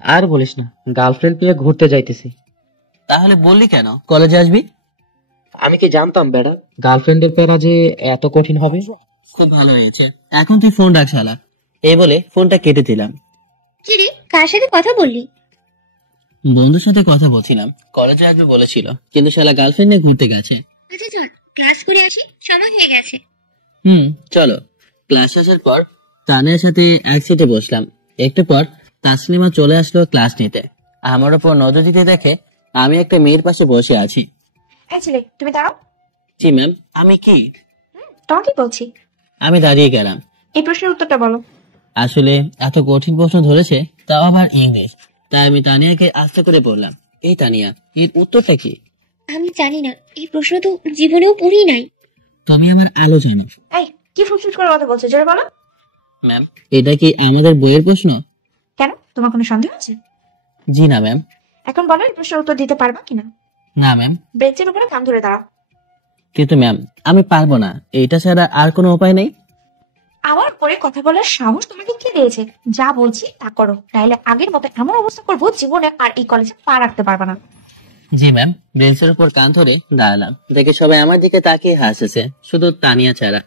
আর বলিস না, গার্লফ্রেন্ড নিয়ে ঘুরতে যাইতেছি। তাহলে বললি কেন কলেজে আসবি? আমি কি জানতাম বেড়া গার্লফ্রেন্ডের প্যারা যে এত কঠিন হবে। খুব ভালো হয়েছে, এখন তুই ফোন রাখ শালা। এই বলে ফোনটা কেটে দিলাম। কি রে, কার সাথে কথা বললি? বন্ধুর সাথে কথা বলছিলাম, কলেজে আসবে বলেছিল, কিন্তু শালা গার্লফ্রেন্ড নিয়ে ঘুরতে গেছে। আচ্ছা চল ক্লাস করে আসি, সময় হয়ে গেছে। চলো। ক্লাস শেষের পর তানিয়ার সাথে এক সিটে বসলাম। একটু পর তাসলিমা চলে আসলো ক্লাস নিতে। আমার উপর নজর দিতে দেখে আমি একটা মেয়ের পাশে বসে আছি। এই ছেলে, তুমি দাঁড়াও। জি ম্যাম। আমি কি? তোমাকে বলছি। আমি দাঁড়িয়ে গেলাম। এই প্রশ্নের উত্তরটা বলো। আসলে এত কঠিন প্রশ্ন ধরেছে, তাও আবার ইংলিশ, তাই আমি তানিয়াকে আস্তে করে বললাম, এই তানিয়া, এর উত্তরটা কি? আমি জানি না, এই প্রশ্ন তো জীবনেও পড়ি নাই। তুমি আমার আলো জানো। এই কি ফুসফুস করে কথা বলছো, জোরে বলো। ম্যাম, এটা কি আমাদের বইয়ের প্রশ্ন? কেন, তোমার কোনো সন্দেহ আছে? জি না ম্যাম। এখন বলো, এই প্রশ্নের উত্তর দিতে পারবা কিনা? না ম্যাম। বেঞ্চের উপরে কান ধরে দাঁড়াও। কিন্তু ম্যাম, আমি পারবো না, এটা ছাড়া আর কোনো উপায় নেই। আমার পরে কথা বলার সাহস তোমাকে কে দিয়েছে? যা বলছি তা করো, তাইলে আগের মতো এমন অবস্থা করবো জীবনে আর এই কলেজে পা রাখতে পারবা না। জি ম্যাম। বেঞ্চের উপর কান ধরে দাঁড়ালাম, দেখে সবাই আমার দিকে তাকিয়ে হাসতেছে, শুধু তানিয়া ছাড়া।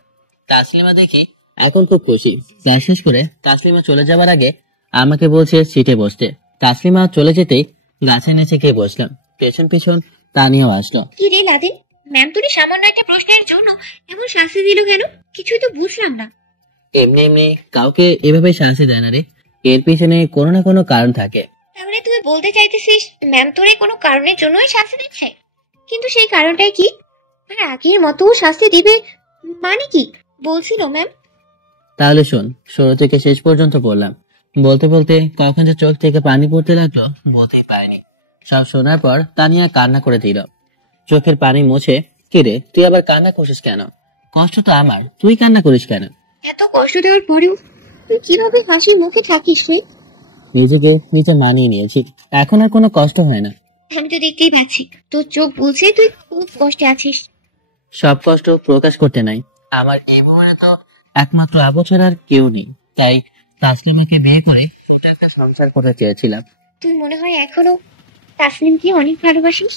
তাসলিমা দেখি এখন খুব খুশি। ক্লাস শেষ করে তাসলিমা চলে যাবার আগে আমাকে বলছে সিটে বসতে। তাসলিমা চলে যেতেই গাছের নিচে গিয়ে বসলাম। পেছন পেছন তানিয়াও আসলো। কি রে লাদেন, ম্যাম তোর সামান্য একটা প্রশ্নের জন্য এমন শাস্তি দিল কেন? কিছুই তো বুঝলাম না। এমনি এমনি কাউকে এভাবে শাস্তি দেয় না রে, এর পিছনে কোনো না কোনো কারণ থাকে। তাহলে তুই বলতে চাইতেছিস ম্যাম তোরে কোনো কারণের জন্যই শাস্তি দিচ্ছে? কিন্তু সেই কারণটাই কি? আর আগের মতো শাস্তি দিবে মানে কি বলছিল ম্যাম? তাহলে শোন, শুরু থেকে শেষ পর্যন্ত বললাম। বলতে বলতে কখন যে চোখ থেকে পানি পড়তে লাগলো বলতেই পারিনি। সব শোনার পর তানিয়া কান্না করে দিল, চোখের পানি মুছে। কিরে, তুই আবার কান্না করছিস কেন? কষ্ট তো আমার, তুই কান্না করিস কেন? এত কষ্ট দেওয়ার পরেও তুই কিভাবে হাসি মুখে থাকিস রে? নিজেকে নিচে মানিয়ে নিয়েছি, এখন আর কোনো কষ্ট হয় না। আমি তো দেখতেই পাচ্ছি, তোর চোখ বলছে তুই খুব কষ্টে আছিস। সব কষ্ট প্রকাশ করতে নাই। আমার এই জীবনে তো একমাত্র আবু ছাড়া আর কেউ নেই, তাই তাসলিমাকে বিয়ে করে ছোট একটা সংসার করতে চেয়েছিলাম। তুই মনে হয় এখনো তাসলিমকে অনেক ভালোবাসিস।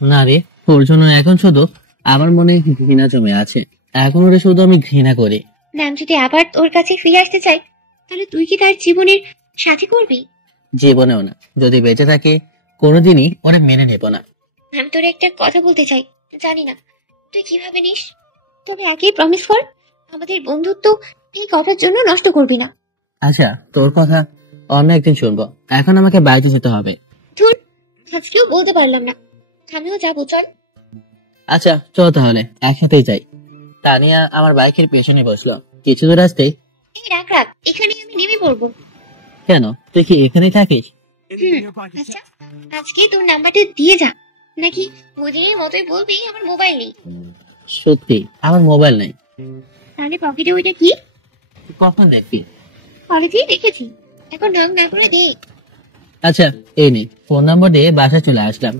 না রে, ওর জন্য এখন শুধু আমার মনে ঘৃণা জমে আছে। এখন ওরে শুধু আমি ঘৃণা করি। ম্যাম যদি আবার তোর কাছে ফিরে আসতে চাই, তাহলে তুই কি তার জীবনের সাথী করবি? জীবনেও না, যদি বেঁচে থাকি কোনোদিনই ওরে মেনে নেব না। আমি তোর একটা কথা বলতে চাই, জানি না তুই কিভাবে নিস, তবে একই প্রমিস কর, আমাদের বন্ধুত্ব এই কথার জন্য নষ্ট করবি না। আচ্ছা, তোর কথা অন্য একদিন শুনবো, এখন আমাকে বাইরে যেতে হবে। ধুর, আজকেও বলতে পারলাম না, আমিও যাবো, চল। আচ্ছা চল তাহলে একসাথেই যাই। তানিয়া আমার বাইকের পেছনে বসলো। কিছু দূর আসতেই, এই রাখ রাখ, এখানে আমি নেমে পড়বো। কেন, তুই কি এখানেই থাকিস? আচ্ছা, আজকে তোর নাম্বারটা দিয়ে যা, নাকি ওদিনের মতোই বলবি আমার মোবাইল নেই? সত্যি আমার মোবাইল নেই। তাহলে পকেটে ওইটা কি? কখন দেখবি? কলেজেই দেখেছি, এখন রং না করে দে। আচ্ছা এই নে, ফোন নম্বর দিয়ে বাসায় চলে আসলাম।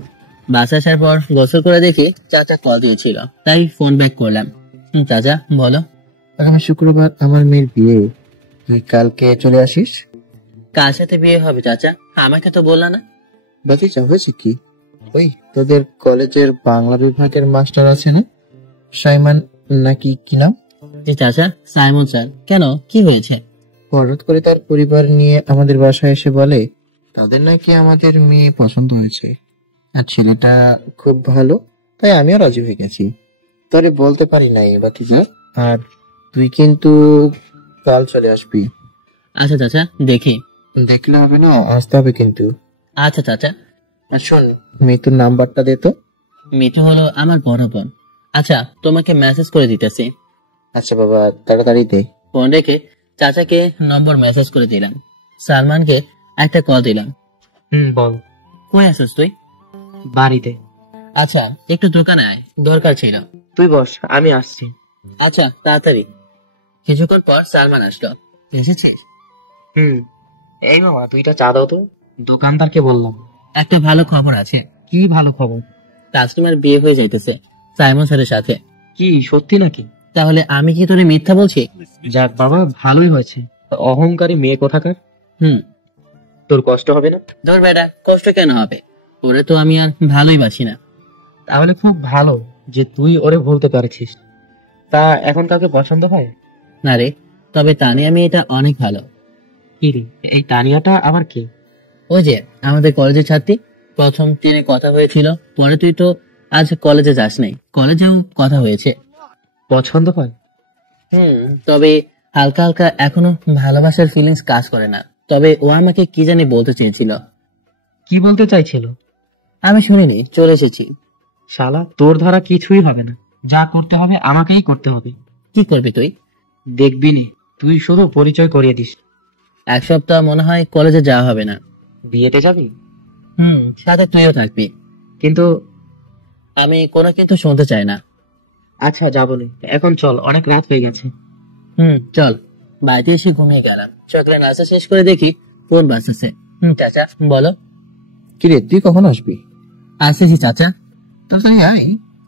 বাসা আসার পর গোসল করে দেখি চাচা কল দিয়েছিল, তাই ফোন ব্যাক করলাম। চাচা বলো। আগামী শুক্রবার আমার মেয়ের বিয়ে, তুই কালকে চলে আসিস। কার সাথে বিয়ে হবে চাচা? আমাকে তো বললা না। বাতিজা হয়েছে কি? ওই তোদের কলেজের বাংলা বিভাগের মাস্টার আছে না, সাইমন নাকি কি নাম? জি চাচা, সাইমন স্যার। কেন, কি হয়েছে? হঠাৎ করে তার পরিবার নিয়ে আমাদের বাসায় এসে বলে তাদের নাকি আমাদের মেয়ে পছন্দ হয়েছে, আর ছেলেটা খুব ভালো, তাই আমিও রাজি হয়ে গেছি। তোরে বলতে পারি নাই বাতিজা, আর তুই কিন্তু কাল চলে আসবি। আচ্ছা চাচা, দেখি। দেখলে হবে না, আসতে হবে কিন্তু। আচ্ছা চাচা। আর শোন, মৃত্যুর নাম্বারটা দে তো। মিঠু হলো আমার বড় বোন। আচ্ছা, তোমাকে মেসেজ করে দিতেছি। আচ্ছা বাবা, তাড়াতাড়ি দে। ফোন রেখে চাচাকে নম্বর মেসেজ করে দিলাম। সালমানকে একটা কল দিলাম। বল। কই আছিস তুই? বাড়িতে। আচ্ছা, একটু দোকানে আয়, দরকার ছিল। তুই বস, আমি আসছি। আচ্ছা তাড়াতাড়ি। কিছুক্ষণ পর সালমান আসলো। এসেছিস? এই মামা, তুইটা চা দাও তো। দোকানদারকে বললাম একটা ভালো খবর আছে। কি ভালো খবর? কাস্টমার বিয়ে হয়ে যাইতেছে সাইমন স্যারের সাথে। কি সত্যি নাকি? তাহলে আমি কি তোরে মিথ্যা বলছি? যাক বাবা, ভালোই হয়েছে। অহংকারী মেয়ে কোথাকার। তোর কষ্ট হবে না? ধর বেটা, কষ্ট কেন হবে? ওরে তো আমি আর ভালোই বাসি না। তাহলে খুব ভালো যে তুই ওরে ভুলতে পারছিস। তা এখন কাউকে পছন্দ হয়? না রে, তবে তানিয়া মেয়েটা অনেক ভালো। কি রে, এই তানিয়াটা আবার কে? ওই যে আমাদের কলেজের ছাত্রী, প্রথম ট্রেনে কথা হয়েছিল, পরে তুই তো আজ কলেজে যাস নাই, কলেজেও কথা হয়েছে। পছন্দ হয়? তবে হালকা হালকা এখনো ভালোবাসার ফিলিংস কাজ করে না। তবে ও আমাকে কি জানি বলতে চেয়েছিল। কি বলতে চাইছিল? আমি শুনিনি, চলে এসেছি। শালা, তোর ধারা কিছুই হবে না। যা করতে হবে আমাকেই করতে হবে। কি করবি তুই? দেখবি নে, তুই শুধু পরিচয় করিয়ে দিস। এক সপ্তাহ মনে হয় কলেজে যাওয়া হবে না। বিয়েতে যাবি? সাথে তুইও থাকবি। কিন্তু আমি কোনো কিন্তু শুনতে চাই না। আচ্ছা, যাবো না, এখন চল, অনেক রাত হয়ে গেছে। চল। বাড়িতে এসে ঘুমিয়ে গেলাম। সকালে নাস্তা শেষ করে দেখি ফোন বাজতেছে। চাচা, বলো। কিরে, তুই কখন আসবি? আসতেছি চাচা। তাড়াতাড়ি আয়।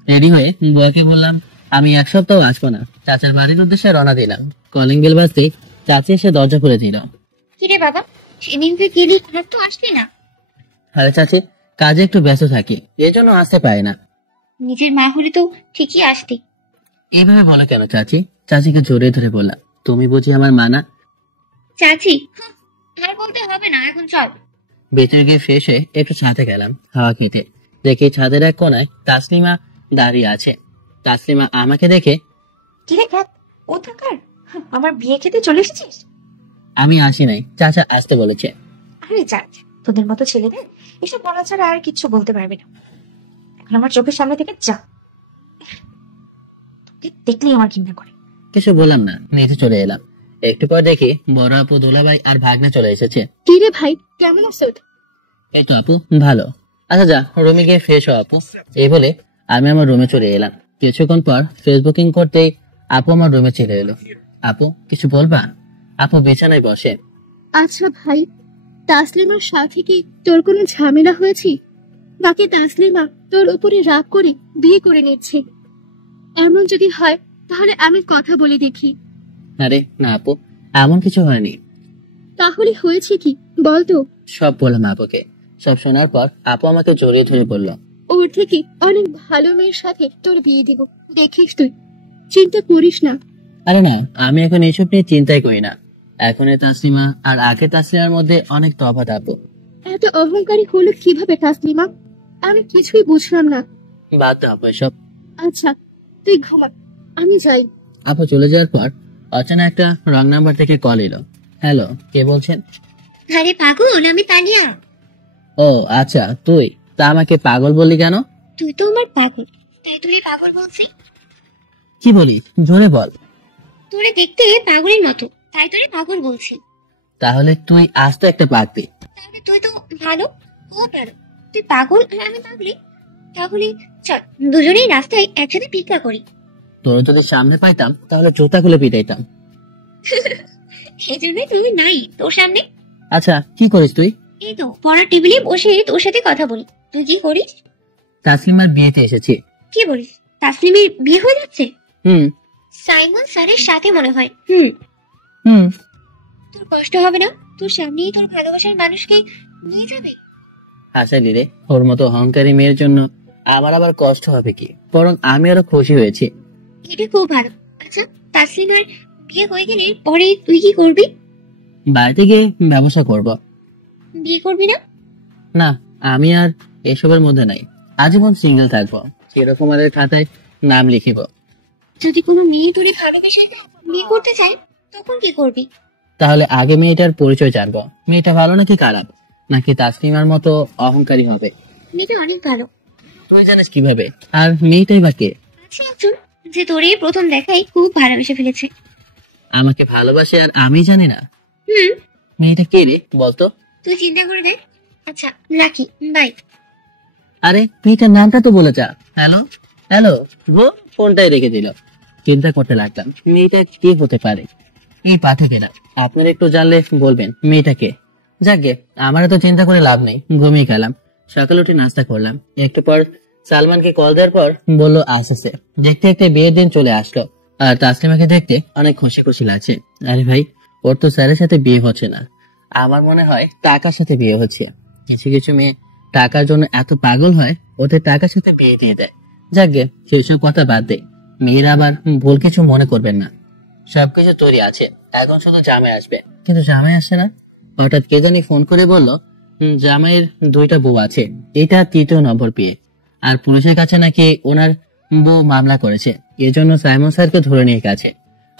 রেডি হয়ে বউকে বললাম আমি এক সপ্তাহ আসবো না। চাচার বাড়ির উদ্দেশ্যে রওনা দিলাম। কলিং বেল বাজতেই চাচি এসে দরজা খুলে দিল। কিরে বাবা, সেদিন তুই গেলি, আর তো আসলি না? আরে চাচি, কাজে একটু ব্যস্ত থাকি, এজন্য আসতে পারি না। নিজের মা হলে তো ঠিকই আসতি। এইভাবে বলে কেন চাচি? চাচিকে জড়িয়ে ধরে বললাম, তুমি বুঝি আমার মা না? চাচি, আর বলতে হবে না, এখন চল। ভেতরে গিয়ে ফ্রেশ হয়ে একটু ছাদে গেলাম হাওয়া খেতে। দেখি ছাদের এক কোনায় তাসলিমা দাঁড়িয়ে আছে। তাসলিমা আমাকে দেখে, কিরে খ্যাত, ও থাকার আমার বিয়ে খেতে চলে এসেছিস? আমি আসি নাই, চাচা আসতে বলেছে। আরে যাক, তোদের মতো ছেলেদের এসব বলা ছাড়া আর কিচ্ছু বলতে পারবি না। এখন আমার চোখের সামনে থেকে যা, তোকে দেখলেই আমার ঘৃণা করে। কিছু বললাম না, নিচে চলে এলাম। একটু পর দেখি বড় আপু, দুলাভাই আর ভাগ্নে চলে এসেছে। কি রে ভাই, কেমন আছো? এই তো আপু, ভালো। আচ্ছা যা, রুমে গিয়ে ফ্রেশ হও আপু। এই বলে আমি আমার রুমে চলে এলাম। কিছুক্ষণ পর ফেসবুকিং করতেই আপু আমার রুমে চলে এলো। আপু, কিছু বলবা? আপু বিছানায় বসে। আচ্ছা ভাই, তাসলিমার সাথে কি তোর কোনো ঝামেলা হয়েছে? বাকি তাসলিমা তোর উপরে রাগ করে বিয়ে করে নিচ্ছে? এমন যদি হয় তাহলে আমি কথা বলে দেখি। আরে না আপু, এমন কিছু হয়নি। তাহলে হয়েছে কি বলতো? সব বললাম আপুকে। সব শোনার পর আপু আমাকে জড়িয়ে ধরে বলল, ওর থেকে অনেক ভালো মেয়ের সাথে তোর বিয়ে দিব, দেখিস তুই, চিন্তা করিস না। আরে না, আমি এখন এসব নিয়ে চিন্তাই করি না। এখন তাসলিমা আর আগে তাসলিমার মধ্যে অনেক তফাৎ আপু। এত অহংকারী হলো কিভাবে তাসলিমা? আমি কিছুই বুঝলাম না। বাদ দাও আপু এসব। আচ্ছা তুই ঘুমা, আমি যাই। আপু চলে যাওয়ার পর অচেনা একটা রং নাম্বার থেকে কল এলো। হ্যালো, কে বলছেন? আরে পাগল, আমি তানিয়া। ও আচ্ছা, তুই তা আমাকে পাগল বললি কেন? তুই তো আমার পাগল, তাই তোরে পাগল বলছি। কি বলি, জোরে বল। তোরে দেখতে পাগলের মতো, তাই তোরে পাগল বলছি। তাহলে তুই আজ তো একটা পাগলি। তাহলে তুই তো ভালো, ও ভালো, তুই পাগল আর আমি পাগলি। তাহলে চল দুজনেই রাস্তায় একসাথে ভিক্ষা করি। তোর যদি সামনে পাইতাম তাহলে জুতা খুলে পিটাইতাম। সেজন্যই তুমি নাই তোর সামনে। আচ্ছা, কি করিস তুই? এই তো পড়ার টেবিলে বসে তোর সাথে কথা বলি। তুই কি করিস? তাসলিমার বিয়েতে এসেছি। কি বলিস? তাসলিমের বিয়ে হয়ে যাচ্ছে? হুম সাইমন স্যারের সাথে মনে হয়। হুম তোর কষ্ট হবে না? তোর সামনেই তোর ভালোবাসার মানুষকে নিয়ে যাবে। আসলে রে, ওর মতো অহংকারী মেয়ের জন্য আমার আবার কষ্ট হবে কি, বরং আমি আরো খুশি হয়েছি। এটা খুব ভালো। আচ্ছা, তাসলিমার বিয়ে হয়ে গেলে পরে তুই কি করবি? বাড়িতে গিয়ে ব্যবসা করব। বিয়ে করবি না? না, আমি আর এসবের মধ্যে নাই। আজীবন সিঙ্গেল থাকবো, সেরকম আমাদের খাতায় নাম লিখিব। যদি কোনো মেয়ে তোরে ভালোবেসে বিয়ে করতে চায় তখন কি করবি? তাহলে আগে মেয়েটার পরিচয় জানবো। মেয়েটা ভালো নাকি খারাপ, নাকি তাসলিমার মতো অহংকারী হবে। মেয়েটা অনেক ভালো। তুই জানিস কিভাবে? আর মেয়েটাই বা কে? আছে একজন যে তোরে প্রথম দেখাই খুব ভালোবেসে ফেলেছে। আমাকে ভালোবাসে আর আমি জানি না? হুম, মেয়েটা কে রে বলতো? তুই চিন্তা করে দেখ। আচ্ছা রাখি, বাই। আরে মেয়েটার নামটা তো বলে যা। হ্যালো হ্যালো, ফোনটাই রেখে দিল। চিন্তা করতে লাগলাম, মেয়েটা কে হতে পারে। এই পাঠিয়ে না, আপনারা একটু জানলে বলবেন মেয়েটাকে। যাকে আমারও তো চিন্তা করে লাভ নেই, ঘুমিয়ে গেলাম। সকালে উঠে নাস্তা করলাম। একটু পর সালমানকে কল দেওয়ার পর বললো আসছে। দেখতে দেখতে বিয়ের দিন চলে আসলো। আর তাসলিমাকে দেখতে অনেক খুশি খুশি লাগছে। আরে ভাই, ওর তো স্যারের সাথে বিয়ে হচ্ছে না, আমার মনে হয় টাকার সাথে বিয়ে হচ্ছে। কিছু কিছু মেয়ে টাকার জন্য এত পাগল হয়, ওদের টাকার সাথে বিয়ে দিয়ে দেয়। যাকগে, সেসব কথা বাদ দে। মেয়েরা আবার ভুল কিছু মনে করবেন না। সবকিছু তৈরি আছে, এখন শুধু জামাই আসবে। কিন্তু জামাই আসে না। হঠাৎ কে জানি ফোন করে বলল জামাইয়ের 2টা বউ আছে, এটা 3য় নম্বর বিয়ে। আর পুলিশের কাছে নাকি ওনার বউ মামলা করেছে, এজন্য সাইমন স্যারকে ধরে নিয়ে গেছে।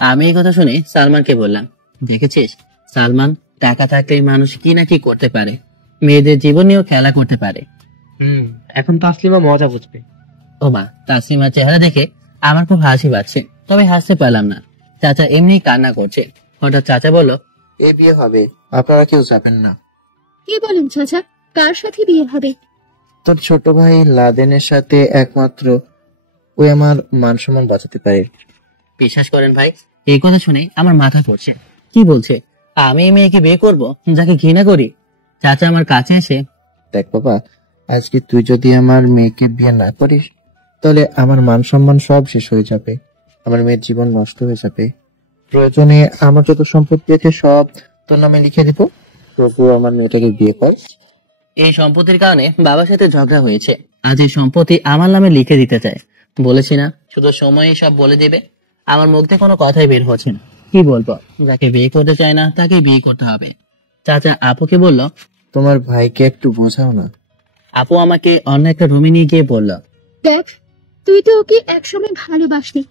আমি এই কথা শুনে সালমানকে বললাম, দেখেছিস সালমান, টাকা থাকলে মানুষ কি না কি করতে পারে, মেয়েদের জীবন নিয়েও খেলা করতে পারে। এখন তাসলিমা মজা বুঝবে। ও মা, তাসলিমার চেহারা দেখে আমার খুব হাসি পাচ্ছে, তবে হাসতে পারলাম না। চাচা এমনি কান্না করছে। হঠাৎ চাচা বলল, এ বিয়ে হবে, আপনারা কেউ যাবেন না। কি বলেন চাচা? কার সাথে বিয়ে হবে? তোর ছোট ভাই লাদেনের সাথে। একমাত্র ওই আমার মান সম্মান বাঁচাতে পারে। বিশ্বাস করেন ভাই, এই কথা শুনে আমার মাথা ঘুরছে। কি বলছে? আমি এই মেয়েকে বিয়ে করব যাকে ঘৃণা করি? চাচা আমার কাছে এসে, দেখ বাবা, আজকে তুই যদি আমার মেয়েকে বিয়ে না করিস, তাহলে আমার মান সম্মান সব শেষ হয়ে যাবে, আমার মেয়ের জীবন নষ্ট হয়ে যাবে। প্রয়োজনে আমার যত সম্পত্তি আছে সব তোর নামে লিখে দিব, তবু আমার মেয়েটাকে বিয়ে কর। এই সম্পত্তির কারণে বাবার সাথে ঝগড়া হয়েছে, আজ এই সম্পত্তি আমার নামে লিখে দিতে চায়। বলেছি না, শুধু সময়ই সব বলে দেবে। আমার মুখ থেকে কোনো কথাই বের হচ্ছে না। কি বলবো? যাকে বিয়ে করতে চায় না তাকে বিয়ে করতে হবে। চাচা আপুকে বলল, তোমার ভাইকে একটু বোঝাও না। আপু আমাকে অন্য একটা রুমে নিয়ে গিয়ে বলল, দেখ, তুই তো ওকে একসময় ভালোবাসলি,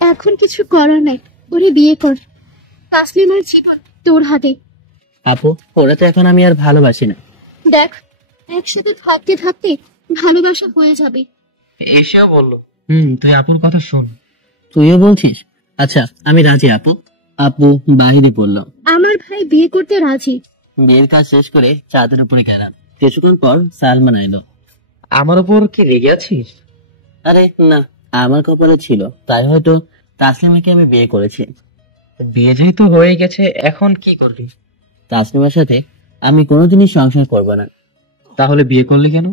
এখন কিছু করার নাই, ওরে বিয়ে কর। তাসলিমার জীবন তোর হাতে। আপু ওরা তো এখন আমি আর ভালোবাসি না। দেখ, একসাথে থাকতে থাকতে ভালোবাসা হয়ে যাবে। এসেও বললো, তুই আপুর কথা শোন। তুইও বলছিস? আচ্ছা আমি রাজি আপু। আপু বাহিরে বলল। আমার ভাই বিয়ে করতে রাজি। বিয়ের কাজ শেষ করে চাঁদের উপরে গেলাম। কিছুক্ষণ পর সালমান এলো। আমার উপর কি রেগে আছিস? আরে না, আমার কপালে ছিল তাই হয়তো তাসলিমাকে আমি বিয়ে করেছি। বিয়ে যেহেতু হয়ে গেছে, এখন কি করবি? তাসলিমার সাথে আমি কোনোদিনই সংসার করব না। তাহলে বিয়ে করলি কেন?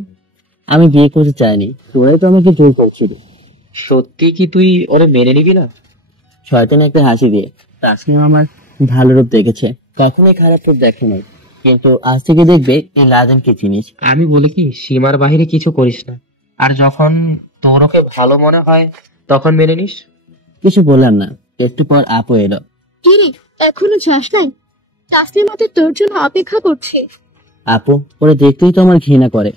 আমি বিয়ে করতে চাইনি, তোরাই তো আমাকে জোর করছিলি। সত্যি কি তুই ওরে মেনে নিবি না? শয়তান একটা হাসি দিয়ে, তাসলিমা আমার ভালো রূপ দেখেছে, কখনোই খারাপ রূপ দেখে নাই। কিন্তু আজ থেকে দেখবে এই লাদেনকে চিনিস। আমি বলি কি, সীমার বাহিরে কিছু করিস না, আর যখন তোর ওকে ভালো মনে হয় তখন মেনে নিস। কিছু বললাম না। একটু পর আপু এলো। কি রে, এখনো যাস নাই? তাসলিমা তো তোর জন্য অপেক্ষা করছে। আপু ওরা দেখতেই তো আমার ঘৃণা করে।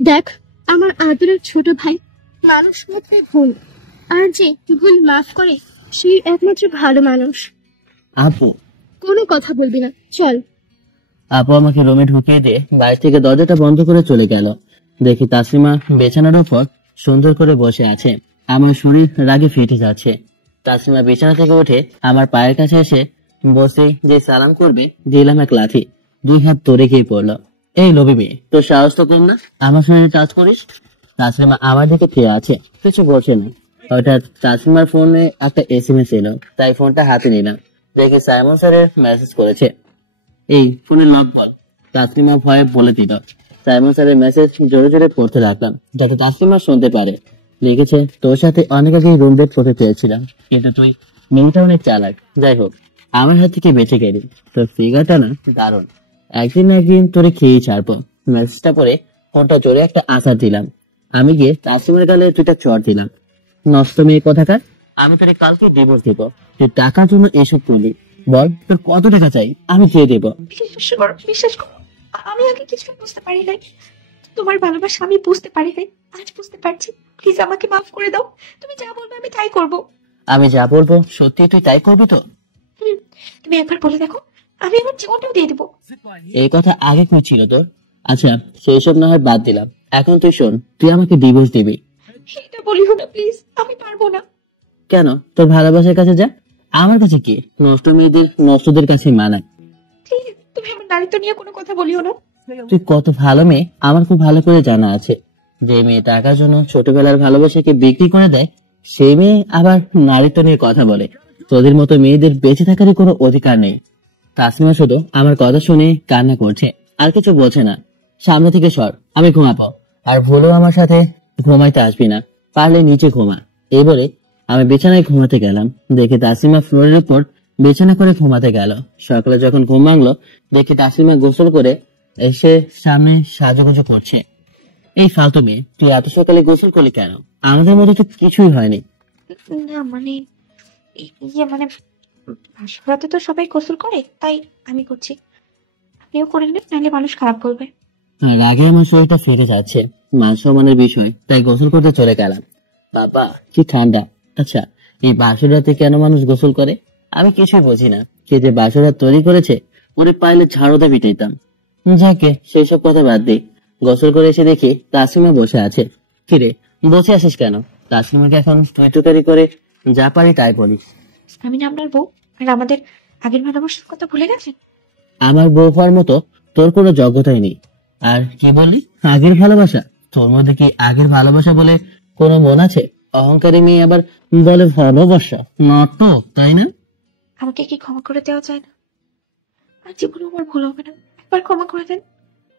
দেখ, আমার আদরের ছোট ভাই, মানুষ মাত্রে ভুল, আর যে ভুল মাফ করে সেই একমাত্র ভালো মানুষ। আপু কোনো কথা বলবি না, চল। আপু আমাকে রুমে ঢুকিয়ে দিয়ে বাইরে থেকে দরজাটা বন্ধ করে চলে গেল। দেখি তাসলিমা বিছানার উপর সুন্দর করে বসে আছে। আমার শরীর রাগে ফেটে যাচ্ছে। তাসলিমা বিছানা থেকে উঠে আমার পায়ের কাছে এসে বসে যে সালাম করবে, দিলাম এক লাথি। 2 হাত ধরে গিয়ে পড়লো। এই লোভী মেয়ে, তোর সাহস তো কম না, আমার শরীরে টাচ করিস। তাসলিমা আমার দিকে চেয়ে আছে, কিছু বলছে না। হঠাৎ তাসলিমার ফোনে একটা SMS এলো, তাই ফোনটা হাতে নিলাম। দেখি সাইমন স্যারের মেসেজ করেছে। এই ফোনে লক বল। তাসলিমা ভয়ে বলে দিল। সাইমন স্যারের মেসেজ জোরে জোরে পড়তে লাগলাম যাতে তাসলিমা শুনতে পারে। লিখেছে, তোর সাথে অনেক আগে রুম ডেট করতে চেয়েছিলাম, কিন্তু তুই মেয়েটা অনেক চালাক। যাই হোক, আমার হাত থেকে বেঁচে গেলি। তোর ফিগারটা না দারুণ, একদিন না একদিন তোরে খেয়েই ছাড়বো। মেসেজটা পরে ফোনটা জোরে একটা আছাড় দিলাম। আমি গিয়ে তাসলিমের গালে 2টা চড় দিলাম। নষ্ট মেয়ে কথাকার, আমি তোরে কালকে ডিভোর্স দিব। তুই টাকার জন্য এসব করলি। বল তোর কত টাকা চাই, আমি দিয়ে দেবো। বিশ্বাস করো, আমি আগে কিছু বুঝতে পারি নাই। তোমার ভালোবাসা আমি বুঝতে পারি নাই, আজ বুঝতে পারছি। প্লিজ আমাকে মাফ করে দাও। তুমি যা বলবে আমি তাই করব। আমি যা বলবো সত্যি তুই তাই করবি তো? তুমি একবার বলে দেখো, আমি আমার জীবনটাও দিয়ে দেবো। এই কথা আগে কই ছিল তোর? আচ্ছা সেই সব না হয় বাদ দিলাম, এখন তুই শোন, তুই আমাকে ডিভোর্স দিবি। এটা বলিও না প্লিজ, আমি পারবো না। কেন? তোর ভালোবাসার কাছে যা, আমার কাছে কি? নষ্ট মেয়েদের নষ্টদের কাছে মানায়। প্লিজ তুমি আমার নারীত্ব নিয়ে কোনো কথা বলিও না। তুই কত ভালো মেয়ে আমার খুব ভালো করে জানা আছে। যে মেয়ে টাকার জন্য ছোটবেলার ভালোবাসাকে বিক্রি করে দেয়, সেই মেয়ে আবার নারীত্ব নিয়ে কথা বলে। তোদের মতো মেয়েদের বেঁচে থাকারই কোনো অধিকার নেই। তাসলিমা শুধু আমার কথা শুনে কান্না করছে, আর কিছু বলছে না। সামনে থেকে সর, আমি ঘুমাবো। আর ভুলেও আমার সাথে ঘুমাইতে আসবি না, পারলে নিচে ঘুমা। এই বলে আমি বিছানায় ঘুমাতে গেলাম। দেখে তাসলিমা ফ্লোরের উপর বিছানা করে ঘুমাতে গেল। সকালে যখন ঘুম ভাঙলো দেখি তাসলিমা গোসল করে এসে সামনে সাজুগুজু করছে। এই ফালতু মেয়ে, তুই এত সকালে গোসল করলি কেন? আমাদের মধ্যে তো কিছুই হয়নি। না মানে মানে ভাসুরাতে তো সবাই গোসল করে, তাই আমি করছি। আপনিও করে নেন, নাহলে মানুষ খারাপ বলবে। আর আগে আমার শরীরটা ফিরে যাচ্ছে, মান সম্মানের বিষয়, তাই গোসল করতে চলে গেলাম। বাবা কি ঠান্ডা। আচ্ছা, এই বাসুরাতে কেন মানুষ গোসল করে আমি কিছুই বুঝি না। কে যে বাসুরা তৈরি করেছে ওরে পাইলে ঝাড়ুতে পিটাইতাম। যাকে সেই সব কথা বাদ দিই। গোসল করে এসে দেখি তাসলিমা বসে আছে। কিরে, বসে আছিস কেন? তাসলিমাকে এখন তুই তুকারি করে যা পারি তাই বলিস। আমি না আপনার বউ, আর আমাদের আগের ভালোবাসার কথা ভুলে গেছেন? আমার বউ হওয়ার মতো তোর কোনো যোগ্যতাই নেই। আর কি বললি আগের ভালোবাসা? তোর মধ্যে কি আগের ভালোবাসা বলে কোনো মন আছে? অহংকারী মেয়ে আবার বলে ভালোবাসা, না তো, তাই না? আমাকে কি ক্ষমা করে দেওয়া যায় না? আর জীবনে আমার ভুল হবে না, একবার ক্ষমা করে দেন।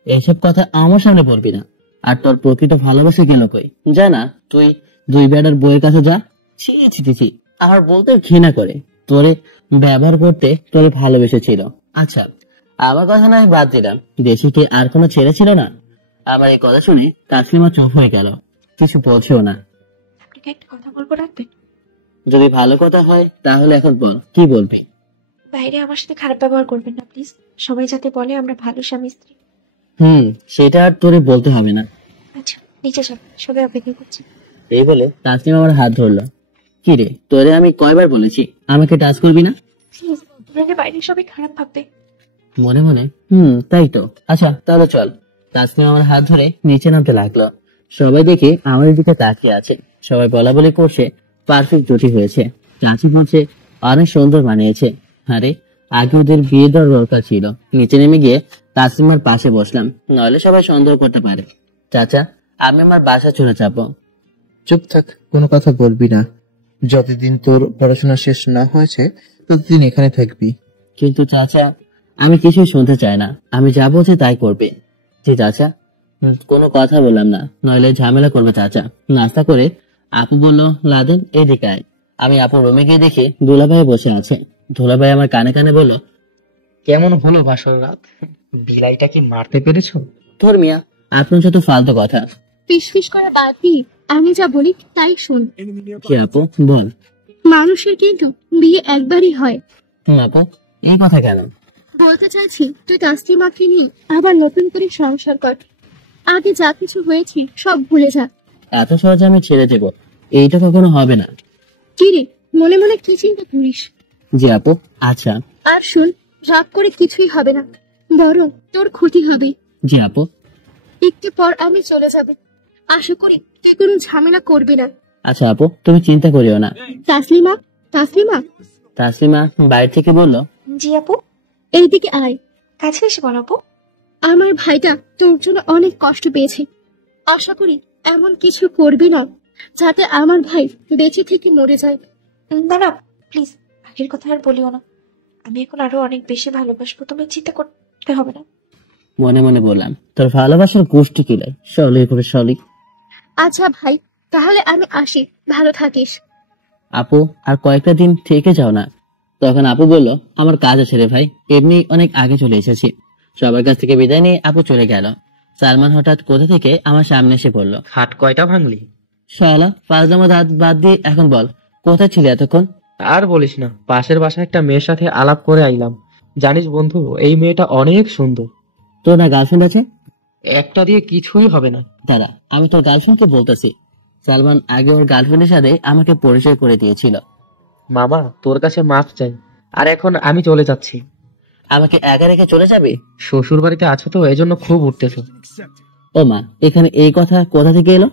এইসব কথা আমার সামনে বলবি না। আর তোর প্রকৃত ভালোবাসা গেল কই? যা না, তুই দুই বেড়ার বইয়ের কাছে যা। ছি ছি ছি ছি, আর বলতে ঘৃণা করে। তোরে ব্যবহার করতে তোরে ভালোবেসেছিল। আচ্ছা, আমার কথা না বাদ দিলাম, দেশে কি আর কোনো ছেলে ছিল না? আমার এই কথা শুনে তাসলিমা চুপ হয়ে গেল, কিছু বলছেও না। আপনাকে একটা কথা বলবো, রাখবেন? যদি ভালো কথা হয় তাহলে এখন বল, কি বলবি? বাইরে আমার সাথে খারাপ ব্যবহার করবেন না প্লিজ। সবাই যাতে বলে আমরা ভালো স্বামী স্ত্রী। সেটা আর তোরে বলতে হবে না। আচ্ছা, নিচে যান, সবাই অপেক্ষা করছে। এই বলে তাসলিমা আমার হাত ধরলো। কি রে, তোরে আমি কয়বার বলেছি আমাকে টাচ করবি না? প্লিজ, নাহলে বাইরে সবাই খারাপ ভাববে। মনে মনে তাই তো। আচ্ছা তাহলে চল। তাসলিমা আমার হাত ধরে নিচে নামতে লাগলো। সবাই দেখে আমার দিকে তাকিয়ে আছে। সবাই বলা বলি করছে পারফেক্ট জুটি হয়েছে। চাচি বলছে অনেক সুন্দর মানিয়েছে। আরে আগে ওদের বিয়ে দেওয়ার দরকার ছিল। নিচে নেমে গিয়ে তাসলিমার পাশে বসলাম, নইলে সবাই সন্দেহ করতে পারে। চাচা, আমি আমার বাসা চলে যাবো। চুপ থাক, কোনো কথা বলবি না। যতদিন তোর পড়াশোনা শেষ না হয়েছে ততদিন এখানে থাকবি। কিন্তু চাচা, আমি কিছুই শুনতে চাই না। আমি যা বলছি তাই করবে। জি চাচা। কোনো কথা বললাম না, নইলে ঝামেলা করবে চাচা। নাস্তা করে আপু বলল, লাদেন এদিকে আয়। আমি আপুর রুমে গিয়ে দেখি দুলাভাই বসে আছে। দুলাভাই আমার কানে কানে বলল, কেমন হলো বাসর রাত? বিলাইটা কি মারতে পেরেছো? তোর মিয়া, আপনার যত ফালতু কথা। ফিসফিস করা বাদ দিয়ে আমি যা বলি তাই শোন। কি আপু বল। মানুষের কিন্তু বিয়ে একবারই হয়। আপু এই কথা কেন? বলতে চাইছি তুই তাসলিমাকে নিয়ে আবার নতুন করে সংসার কর। আগে যা কিছু হয়েছে সব ভুলে যা। এত সহজে আমি ছেড়ে দেব এইটা কখনো হবে না। কি রে, মনে মনে কি চিন্তা করিস? জি আপু, আচ্ছা। আর শুন, রাগ করে কিছুই হবে না, বরং তোর ক্ষতি হবে। জি আপু। একটু পর আমি চলে যাব, আশা করি তুই কোনো ঝামেলা করবি না। আচ্ছা আপু, তুমি চিন্তা করিও না। তাসলিমা, তাসলিমা। তাসলিমা বাইরে থেকে বলল, জি আপু। এইদিকে আয়। কাছে এসে বলো আপু। আমার ভাইটা তোর জন্য অনেক কষ্ট পেয়েছে। আশা করি এমন কিছু করবি না যাতে আমার ভাই বেঁচে থেকে মরে যায়। না না, প্লিজ আগের কথা আর বলিও না। আমি এখন আরো অনেক বেশি ভালোবাসবো, তুমি চিন্তা করতে হবে না। মনে মনে বললাম, তোর ভালোবাসার গোষ্ঠী কিলাই সলি করে সলি। আচ্ছা ভাই, তাহলে আমি আসি, ভালো থাকিস। আপু আর কয়েকটা দিন থেকে যাও না। তখন আপু বলল, আমার কাজ আছে রে ভাই, এমনি অনেক আগে চলে এসেছি। সবার কাছ থেকে বিদায় নিয়ে আপু চলে গেল। সালমান হঠাৎ কোথা থেকে আমার সামনে এসে বলল, খাট কয়টা ভাঙলি? শালা ফাজলামো দাঁত বাদ দিয়ে এখন বল, কোথায় ছিলি এতক্ষণ? আর বলিস না, পাশের বাসায় একটা মেয়ের সাথে আলাপ করে আইলাম। জানিস বন্ধু, এই মেয়েটা অনেক সুন্দর। তোর না গার্লফ্রেন্ড আছে? একটা দিয়ে কিছুই হবে না। দাঁড়া, আমি তোর গার্লফ্রেন্ডকে বলতেছি। সালমান আগে ওর গার্লফ্রেন্ডের সাথে আমাকে পরিচয় করে দিয়েছিল। মামা, তোর কাছে মাফ চাই। আর এখন আমি চলে যাচ্ছি। আমাকে একা রেখে চলে যাবে? শ্বশুর বাড়িতে আছো তো, এই জন্য খুব উঠতেছো। ও মা, এখানে এই কথা কোথা থেকে এলো?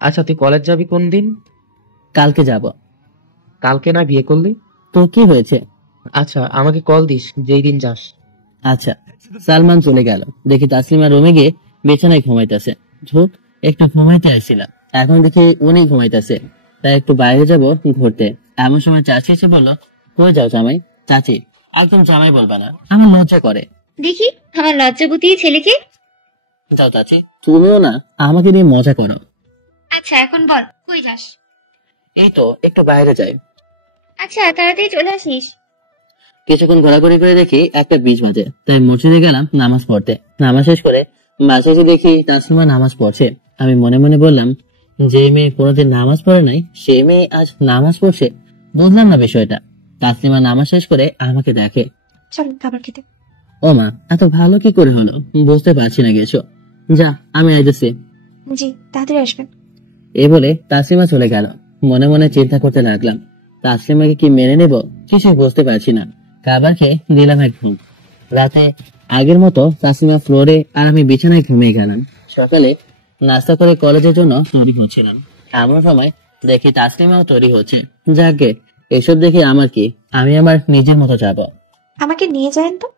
আচ্ছা, তুই কলেজ যাবি কোন দিন? কালকে যাব। কালকে না বিয়ে করলি? তো কি হয়েছে? আচ্ছা, আমাকে কল দিস যেই দিন যাস। আচ্ছা। সালমান চলে গেল। দেখি তাসলিমা রুমে গিয়ে বিছানায় ঘুমাইতেছে। ধুপ, একটু ঘুমাইতে আসছিলাম, এখন দেখি উনি ঘুমাইতেছে। তাই একটু বাইরে যাব ঘুরতে। এমন সময় চাচি এসে বললো, কই যাও জামাই? চাচি, একদম জামাই বলবা না, আমার লজ্জা করে। দেখি আমার লজ্জাবতী ছেলেকে। যাও চাচি, তুমিও না আমাকে নিয়ে মজা করো। আচ্ছা এখন বল, কই যাস? এই তো একটু বাইরে যাই। আচ্ছা তাড়াতাড়ি চলে আসিস। কিছুক্ষণ ঘোরাঘুরি করে দেখি একটা 20 বাজে, তাই মসজিদে গেলাম নামাজ পড়তে। নামাজ শেষ করে বাসায় এসে দেখি তাসলিমা নামাজ পড়ছে। আমি মনে মনে বললাম, যে মেয়ে কোনোদিন নামাজ পড়ে নাই সে মেয়ে আজ নামাজ পড়ছে। বুঝলাম না বিষয়টা। তাসলিমা নামাজ শেষ করে আমাকে দেখে। চলো খাবার খেতে। ও মা, এত ভালো কি করে হলো বুঝতে পারছি না কিছু। যা, আমি আইতেছি। জি, তাড়াতাড়ি আসবেন। এ বলে তাসলিমা চলে গেল। মনে মনে চিন্তা করতে লাগলাম, তাসলিমাকে কি মেনে নেব কিছুই বুঝতে পারছি না। খাবার খেয়ে দিলাম এক ঘুম। রাতে আগের মতো তাসলিমা ফ্লোরে আর আমি বিছানায় ঘুমিয়ে গেলাম। সকালে নাস্তা করে কলেজের জন্য তৈরি হচ্ছিলাম। এমন সময় দেখি তাসলিমাও তৈরি হচ্ছে। যাকে এসব দেখে আমার কি, আমি আমার নিজের মতো যাব। আমাকে নিয়ে যাবেন তো।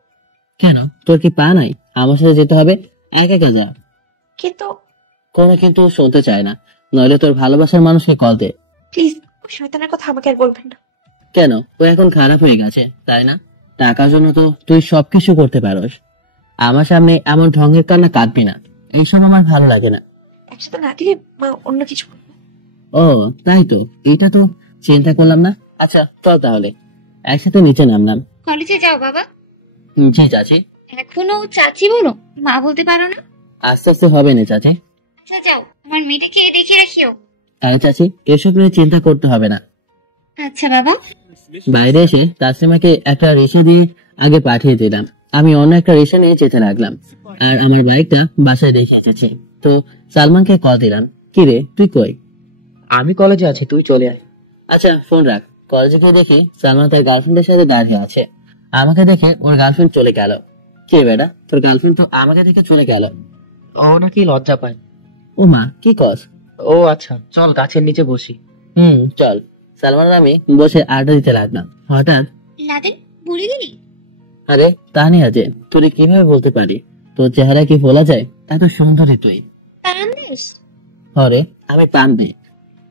কেন, তোর কি পা নাই? আমার সাথে যেতে হবে, একা একা যা। কিন্তু কোনো কিন্তু শুনতে চায় না, নইলে তোর ভালোবাসার মানুষকে কল দে। প্লিজ, ওই শয়তানের কথা আমাকে আর বলবেন না। কেন, ও এখন খারাপ হয়ে গেছে তাই না? টাকার জন্য তো তুই সবকিছু করতে পারোস। আমার সামনে এমন ঢঙ্গের কান্না কাঁদবি না, এইসব আমার ভালো লাগে না। একসাথে না দিলে মা অন্য কিছু করবে। ও তাই তো, এটা তো চিন্তা করলাম না। আচ্ছা চল তাহলে। একসাথে নিচে নামলাম। কলেজে যাও বাবা। জি চাচি। এখনো চাচি বলো, মা বলতে পারো না? আস্তে আস্তে হবে না চাচি। আচ্ছা যাও, আমার মেয়েটাকে দেখে রাখিও। আরে চাচি, এসব নিয়ে চিন্তা করতে হবে না। আচ্ছা বাবা। বাইরে এসে তাসলিমাকে একটা রিক্সা দিয়ে আগে পাঠিয়ে দিলাম। আমি অন্য একটা রিক্সা নিয়ে যেতে লাগলাম। আর আমার বাইকটা বাসায় রেখে এসেছি। তো সালমানকে কল দিলাম, কি রে তুই কই? আমি কলেজে আছি, তুই চলে আয়। আচ্ছা ফোন রাখ। কলেজে গিয়ে দেখি সালমান তার গার্লফ্রেন্ডের সাথে দাঁড়িয়ে আছে। আমাকে দেখে ওর গার্লফ্রেন্ড চলে গেল। কে বেটা, তোর গার্লফ্রেন্ড তো আমাকে দেখে চলে গেল। ও নাকি লজ্জা পায়। ও মা, কি কস? ও আচ্ছা, চল গাছের নিচে বসি। চল। সালমান আর আমি বসে আড্ডা দিতে লাগলাম। হঠাৎ, লাদেন বলে দিলি? আরে তা নিয়ে আছে, তুই কিভাবে বলতে পারি? তোর চেহারা কি বলা যায়? এত সুন্দরী তুই। পারান্দেশ, হরে, আমি পান দিই।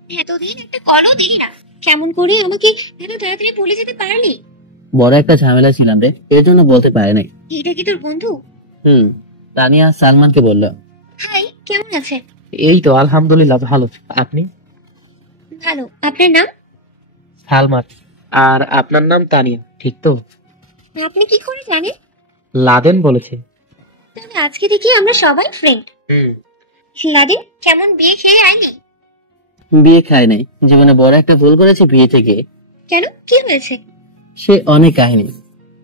এতদিন একটা কলও দিলি না, কেমন করে আমাকে এত তাড়াতাড়ি ভুলে যেতে পারলি? বড় একটা ঝামেলা ছিলাম রে, এর জন্য বলতে পারে নাই। এটা কি তোর বন্ধু? তানিয়া সালমানকে বলল। হাই, কেমন আছে? এই তো আলহামদুলিল্লাহ ভালো। আপনি? ভালো। আপনার নাম? সালমান। আর আপনার নাম তানিয়া, ঠিক তো? আপনি কি করে জানেন? লাদেন বলেছে। তাহলে আজকে থেকে আমরা সবাই ফ্রেন্ড। হুম। লাদেন কেমন, বিয়ে খেয়ে আয়নি? বিয়ে খায় নাই, জীবনে বড় একটা ভুল করেছে বিয়ে থেকে। কেন, কি হয়েছে? সে অনেক কাহিনী।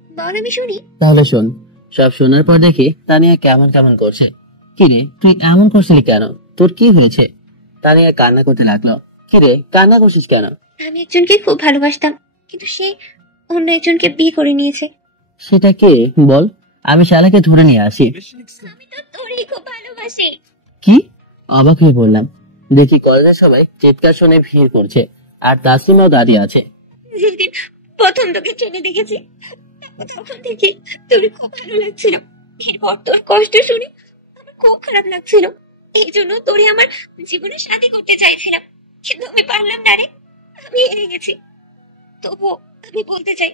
বল, আমি শুনি। তাহলে শোন। সব শোনার পর দেখি তানিয়া কেমন কেমন করছে। কিরে তুই এমন করছিলি কেন? তোর কি হয়েছে? তানিয়া কান্না করতে লাগলো। কিরে কান্না করছিস কেন? আমি একজনকে খুব ভালোবাসতাম, কিন্তু সে অন্য একজনকে বিয়ে করে নিয়েছে। সেটা কে বল, আমি শালাকে ধরে নিয়ে আসি। আমি তো তোরই খুব ভালোবাসি। কি? অবাক হয়ে বললাম। দেখি কলেজের সবাই চিৎকার শুনে ভিড় করছে, আর তাসলিমাও দাঁড়িয়ে আছে। যেদিন প্রথম তোকে চোখে দেখেছি, তখন থেকে তোর খুব ভালো লাগছিল। এরপর তোর কষ্ট শুনে আমার খুব খারাপ লাগছিল। এই জন্য তোরে আমার জীবনে সাথী করতে চাইছিলাম, কিন্তু আমি পারলাম না রে। আমি হেরে গেছি। তবুও আমি বলতে চাই,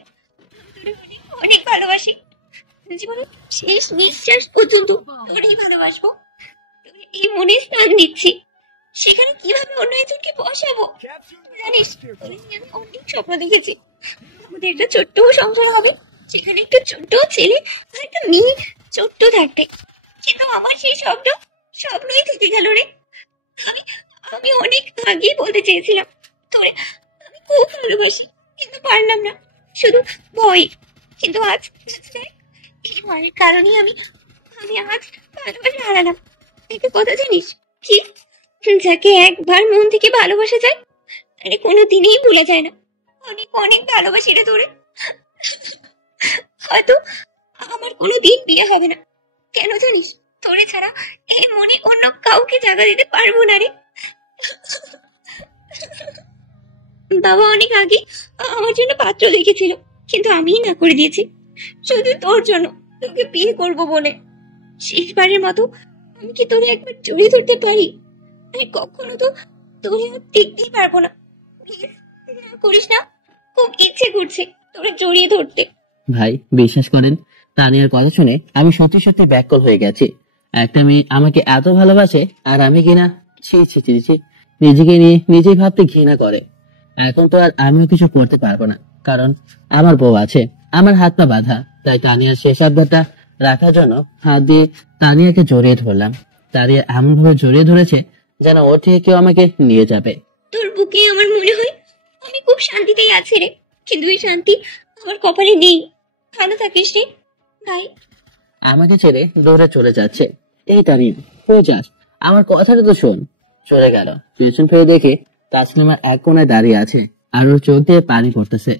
আমি তোরে অনেক অনেক ভালোবাসি। জীবনের শেষ নিঃশ্বাস পর্যন্ত তোরেই ভালোবাসবো। তোরে এই মনে স্থান দিচ্ছি। সেখানে কিভাবে অন্য একজনকে বসাবো জানিস? তোরে নিয়ে আমি অনেক স্বপ্ন দেখেছি। আমাদের একটা ছোট্ট সংসার হবে, সেখানে একটা ছোট্ট ছেলে আর একটা মেয়ে ছোট্ট থাকবে। কিন্তু আমার সেই স্বপ্নই থেকে গেল রে। আমি আমি অনেক আগেই বলতে চেয়েছিলাম তোরে আমি খুব ভালোবাসি, কিন্তু পারলাম না, শুধু ভয়। কিন্তু আজ দেখ, এই ভয়ের কারণে আমি আমি আজ ভালোবাসা হারালাম। একটা কথা জানিস কি? যাকে একবার মন থেকে ভালোবাসা যায়, আরে কোনো দিনই ভুলে যায় না। অনেক অনেক ভালোবাসি রে তোরে। হয়তো আমার কোনো দিন বিয়ে হবে না, কেন জানিস? তোরে ছাড়া এই মনে অন্য কাউকে জায়গা দিতে পারবো না রে। বাবা অনেক আগে আমার জন্য পাত্র দেখেছিল, কিন্তু আমিই না করে দিয়েছি, শুধু তোর জন্য, তোকে বিয়ে করবো বলে। শেষবারের মতো আমি কি তোরে একবার জড়িয়ে ধরতে পারি? আমি কখনো তো তোরে আর দেখতেই পারবো না। প্লিজ করিস না, খুব ইচ্ছে করছে তোরে জড়িয়ে ধরতে। ভাই বিশ্বাস করেন, তানিয়ার কথা শুনে আমি সত্যি সত্যি ব্যাককল হয়ে গেছি। একটা মেয়ে আমাকে এত ভালোবাসে, আর আমি কিনা ছি ছি ছি ছি, নিজেকে নিয়ে নিজেই ভাবতে ঘৃণা করে। এখন তো আর আমিও কিছু করতে পারবো না, কারণ আমার বউ আছে। আমার হাত পা বাঁধা, তাই তানিয়ার শেষ আবদারটা রাখার জন্য হাত দিয়ে তানিয়াকে জড়িয়ে ধরলাম। তানিয়া এমন ভাবে জড়িয়ে ধরেছে যেন ওর থেকে কেউ আমাকে নিয়ে যাবে। তোর বুকে আমার মনে হয় আমি খুব শান্তিতেই আছি রে, কিন্তু এই শান্তি আমার কপালে নেই। ভালো থাকিস রে ভাই। আমাকে ছেড়ে দৌড়ে চলে যাচ্ছে। এই তানিয়া, হয়ে যাস, আমার কথাটা তো শোন। চলে গেল। পেছন ফিরে দেখে তাসলিমা এক কোনায় দাঁড়িয়ে আছে আর ওর চোখ দিয়ে পানি পড়তেছে।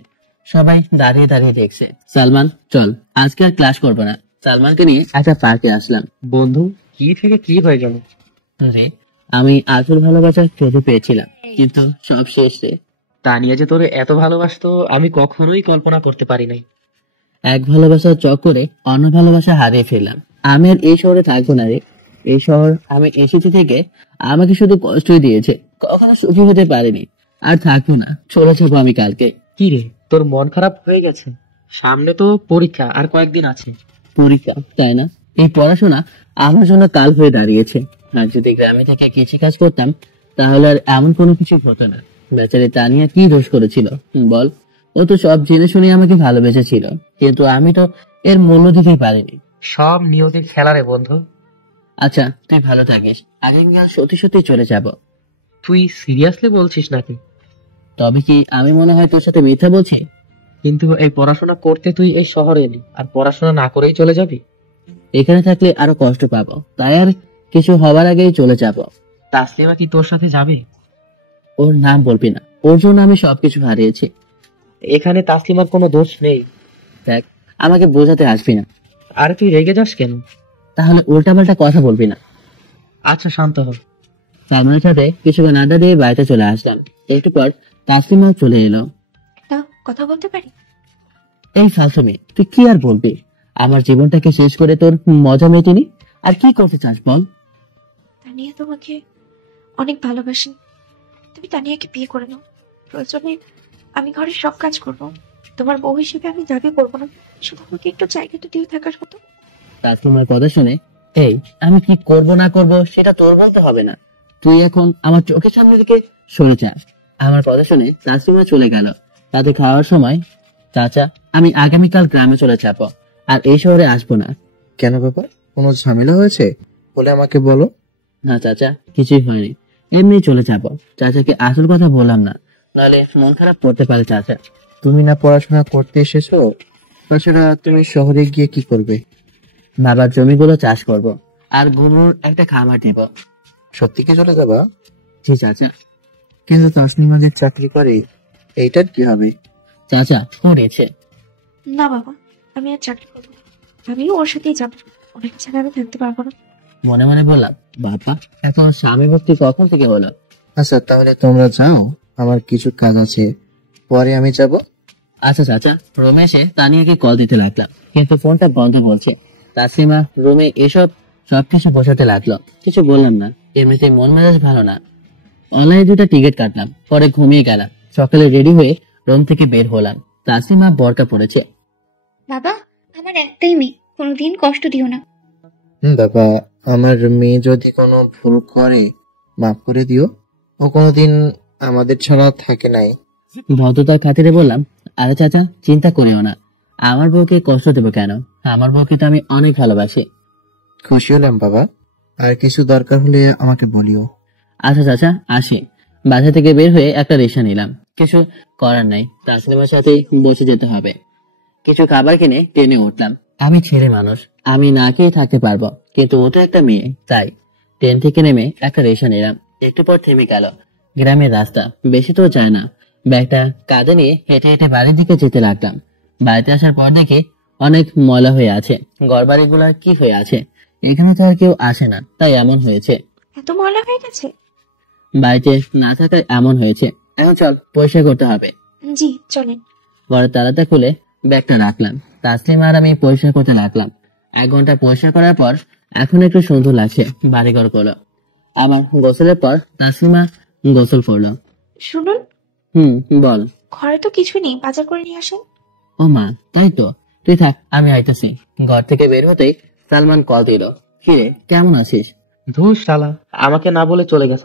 সবাই দাঁড়িয়ে দাঁড়িয়ে দেখছে। সালমান, চল, আজকে আর ক্লাস করবো না। সালমানকে নিয়ে একটা পার্কে আসলাম। বন্ধু, কি থেকে কি হয়ে গেল? রে, আমি আসল ভালোবাসা খুঁজে পেয়েছিলাম, কিন্তু সব শেষ রে। তানিয়া যে তোরে এত ভালোবাসতো আমি কখনোই কল্পনা করতে পারি নাই। এক ভালোবাসার চক্করে অন্য ভালোবাসা হারিয়ে ফেললাম। আমি আর এই শহরে থাকবো না রে। এই শহর আমি এসেছি থেকে আমাকে শুধু কষ্টই দিয়েছে, কখনো সুখী হতে পারিনি। আর থাকবো না, চলে যাবো আমি কালকে। কি রে, তোর মন খারাপ হয়ে গেছে? সামনে তো পরীক্ষা, আর কয়েকদিন আছে। পরীক্ষা, তাই না? এই পড়াশোনা আমার জন্য কাল হয়ে দাঁড়িয়েছে। আর যদি গ্রামে থেকে কৃষি কাজ করতাম তাহলে আর এমন কোনো কিছু হতো না। বেচারি তানিয়া কি দোষ করেছিল বল? ও তো সব জেনে শুনে আমাকে ভালোবেসেছিল, কিন্তু আমি তো এর মূল্য দিতেই পারিনি। সব নিয়তির খেলা রে বন্ধু। আচ্ছা, তুই ভালো থাকিস। আগামীকাল সত্যি সত্যি চলে যাব। তুই সিরিয়াসলি বলছিস নাকি? তবে কি আমি মনে হয় তোর সাথে মিথ্যা বলছি? কিন্তু এই পড়াশোনা করতে তুই এই শহরে এলি, আর পড়াশোনা না করেই চলে যাবি? এখানে থাকলে আরো কষ্ট পাবো, তাই আর কিছু হবার আগেই চলে যাব। তাসলিমা কি তোর সাথে যাবে? ওর নাম বলবি না, ওর জন্য আমি সবকিছু হারিয়েছি। এখানে তাসলিমার কোনো দোষ নেই। দেখ, আমাকে বোঝাতে আসবি না। আরে তুই রেগে যাস কেন? তাহলে উল্টাপাল্টা কথা বলবি না। আচ্ছা, শান্ত হ। সালমানের সাথে কিছুক্ষণ আড্ডা দিয়ে বাড়িতে চলে আসলাম। একটু পর তাসলিমা চলে এলো। তা কথা বলতে পারি? এই ফালতুমি, তুই কি আর বলবি? আমার জীবনটাকে শেষ করে তোর মজা মেটেনি, আর কি করতে চাস বল? তানিয়া তোমাকে অনেক ভালোবাসি। তুমি তানিয়াকে বিয়ে করে নাও। প্রয়োজনে আমি ঘরের সব কাজ করব। তোমার বউ হিসেবে আমি দাবি করবো না, শুধু আমাকে একটু জায়গাটা দিয়ে থাকার মতো। তাসলিমার কথা শুনে, এই আমি কি করব না করব সেটা তোর বলতে হবে না। তুই এখন আমার চোখের সামনে থেকে সরে যা। আমার কথা শুনে তাসলিমা চলে গেল। রাতে খাওয়ার সময়, চাচা, আমি আগামীকাল গ্রামে চলে যাব, আর এই শহরে আসবো না। কেন বাবা, কোনো ঝামেলা হয়েছে বলে আমাকে বলো। না চাচা, কিছুই হয়নি, এমনি চলে যাব। চাচাকে আসল কথা বললাম না, নাহলে মন খারাপ করতে পারে চাচা। তুমি না পড়াশোনা করতে এসেছো, তাছাড়া তুমি শহরে গিয়ে কি করবে? বাবার জমিগুলো চাষ করব, আর গরুর একটা খামার দিব। সত্যি কি চলে যাবা? জি চাচা। কিন্তু তাসলিমা যে চাকরি করে, এইটার কি হবে? চাচা করেছে। না বাবা, আমি আর চাকরি করবো না। আমিও ওর সাথেই যাবো। ওনাকে ছাড়া আমি থাকতে পারবো না। মনে মনে বললাম, বাবা এখন স্বামী ভক্তি কখন থেকে হলো? আচ্ছা, তাহলে তোমরা যাও, আমার কিছু কাজ আছে, পরে আমি যাব। আচ্ছা চাচা। রুমে এসে তানিয়াকে কল দিতে লাগলাম, কিন্তু ফোনটা বন্ধ বলছে। তাসলিমা রুমে এসব সবকিছু বসাতে লাগলো। কিছু বললাম না, এমনিতেই মন মেজাজ ভালো না। অনলাইনে 2টা টিকিট কাটলাম, পরে ঘুমিয়ে গেলাম। সকালে রেডি হয়ে রুম থেকে বের হলাম। তাসলিমা বোরকা পরেছে। বাবা, আমার একটাই মেয়ে, কোনোদিন কষ্ট দিও না। বাবা, আমার মেয়ে যদি কোনো ভুল করে মাফ করে দিও। ও কোনোদিন আমাদের ছাড়া থাকে নাই। ভদ্রতার খাতিরে বললাম, আরে চাচা, চিন্তা করিও না, আমার বউকে কষ্ট দেবো কেন? আমার বউকে তো আমি অনেক ভালোবাসি। খুশি হলাম বাবা, আর কিছু দরকার হলে আমাকে বলিও। আচ্ছা চাচা, আসি। বাসা থেকে বের হয়ে একটা রিক্সা নিলাম। কিছু করার নাই, তাসলিমার সাথে বসে যেতে হবে। কিছু খাবার কিনে ট্রেনে উঠলাম। আমি ছেলে মানুষ, আমি না খেয়ে থাকতে পারবো, কিন্তু ও তো একটা মেয়ে, তাই ট্রেন থেকে নেমে একটা রিক্সা নিলাম। একটু পর থেমে গেল। গ্রামের রাস্তা, বেশি তো যায় না। ব্যাগটা কাঁধে নিয়ে হেঁটে হেঁটে বাড়ির দিকে যেতে লাগলাম। বাড়িতে আসার পর দেখি অনেক ময়লা হয়ে আছে। ঘর বাড়িগুলা কি হয়ে আছে? এখানে তো আর কেউ আসে না, তাই এমন হয়েছে। এত ময়লা হয়ে গেছে? বাড়িতে না থাকায় এমন হয়েছে। এখন চল, পরিষ্কার করতে হবে। জি চলেন। ঘরের তালাটা খুলে ব্যাগটা রাখলাম। তাসলিমা আর আমি পরিষ্কার করতে লাগলাম। 1 ঘন্টা পরিষ্কার করার পর এখন একটু সুন্দর লাগছে বাড়িঘর গুলো। আমার গোসলের পর তাসলিমা গোসল করলো। শুনুন, বল। ঘরে তো কিছু নেই, বাজার করে নিয়ে আসেন। ও মা, তাই তো, তুই থাক, আমি আইতেছি। ঘর থেকে বের হতেই সালমান কল দিল। কিরে, কেমন আছিস? ধুর শালা, আমাকে না বলে চলে গেছ।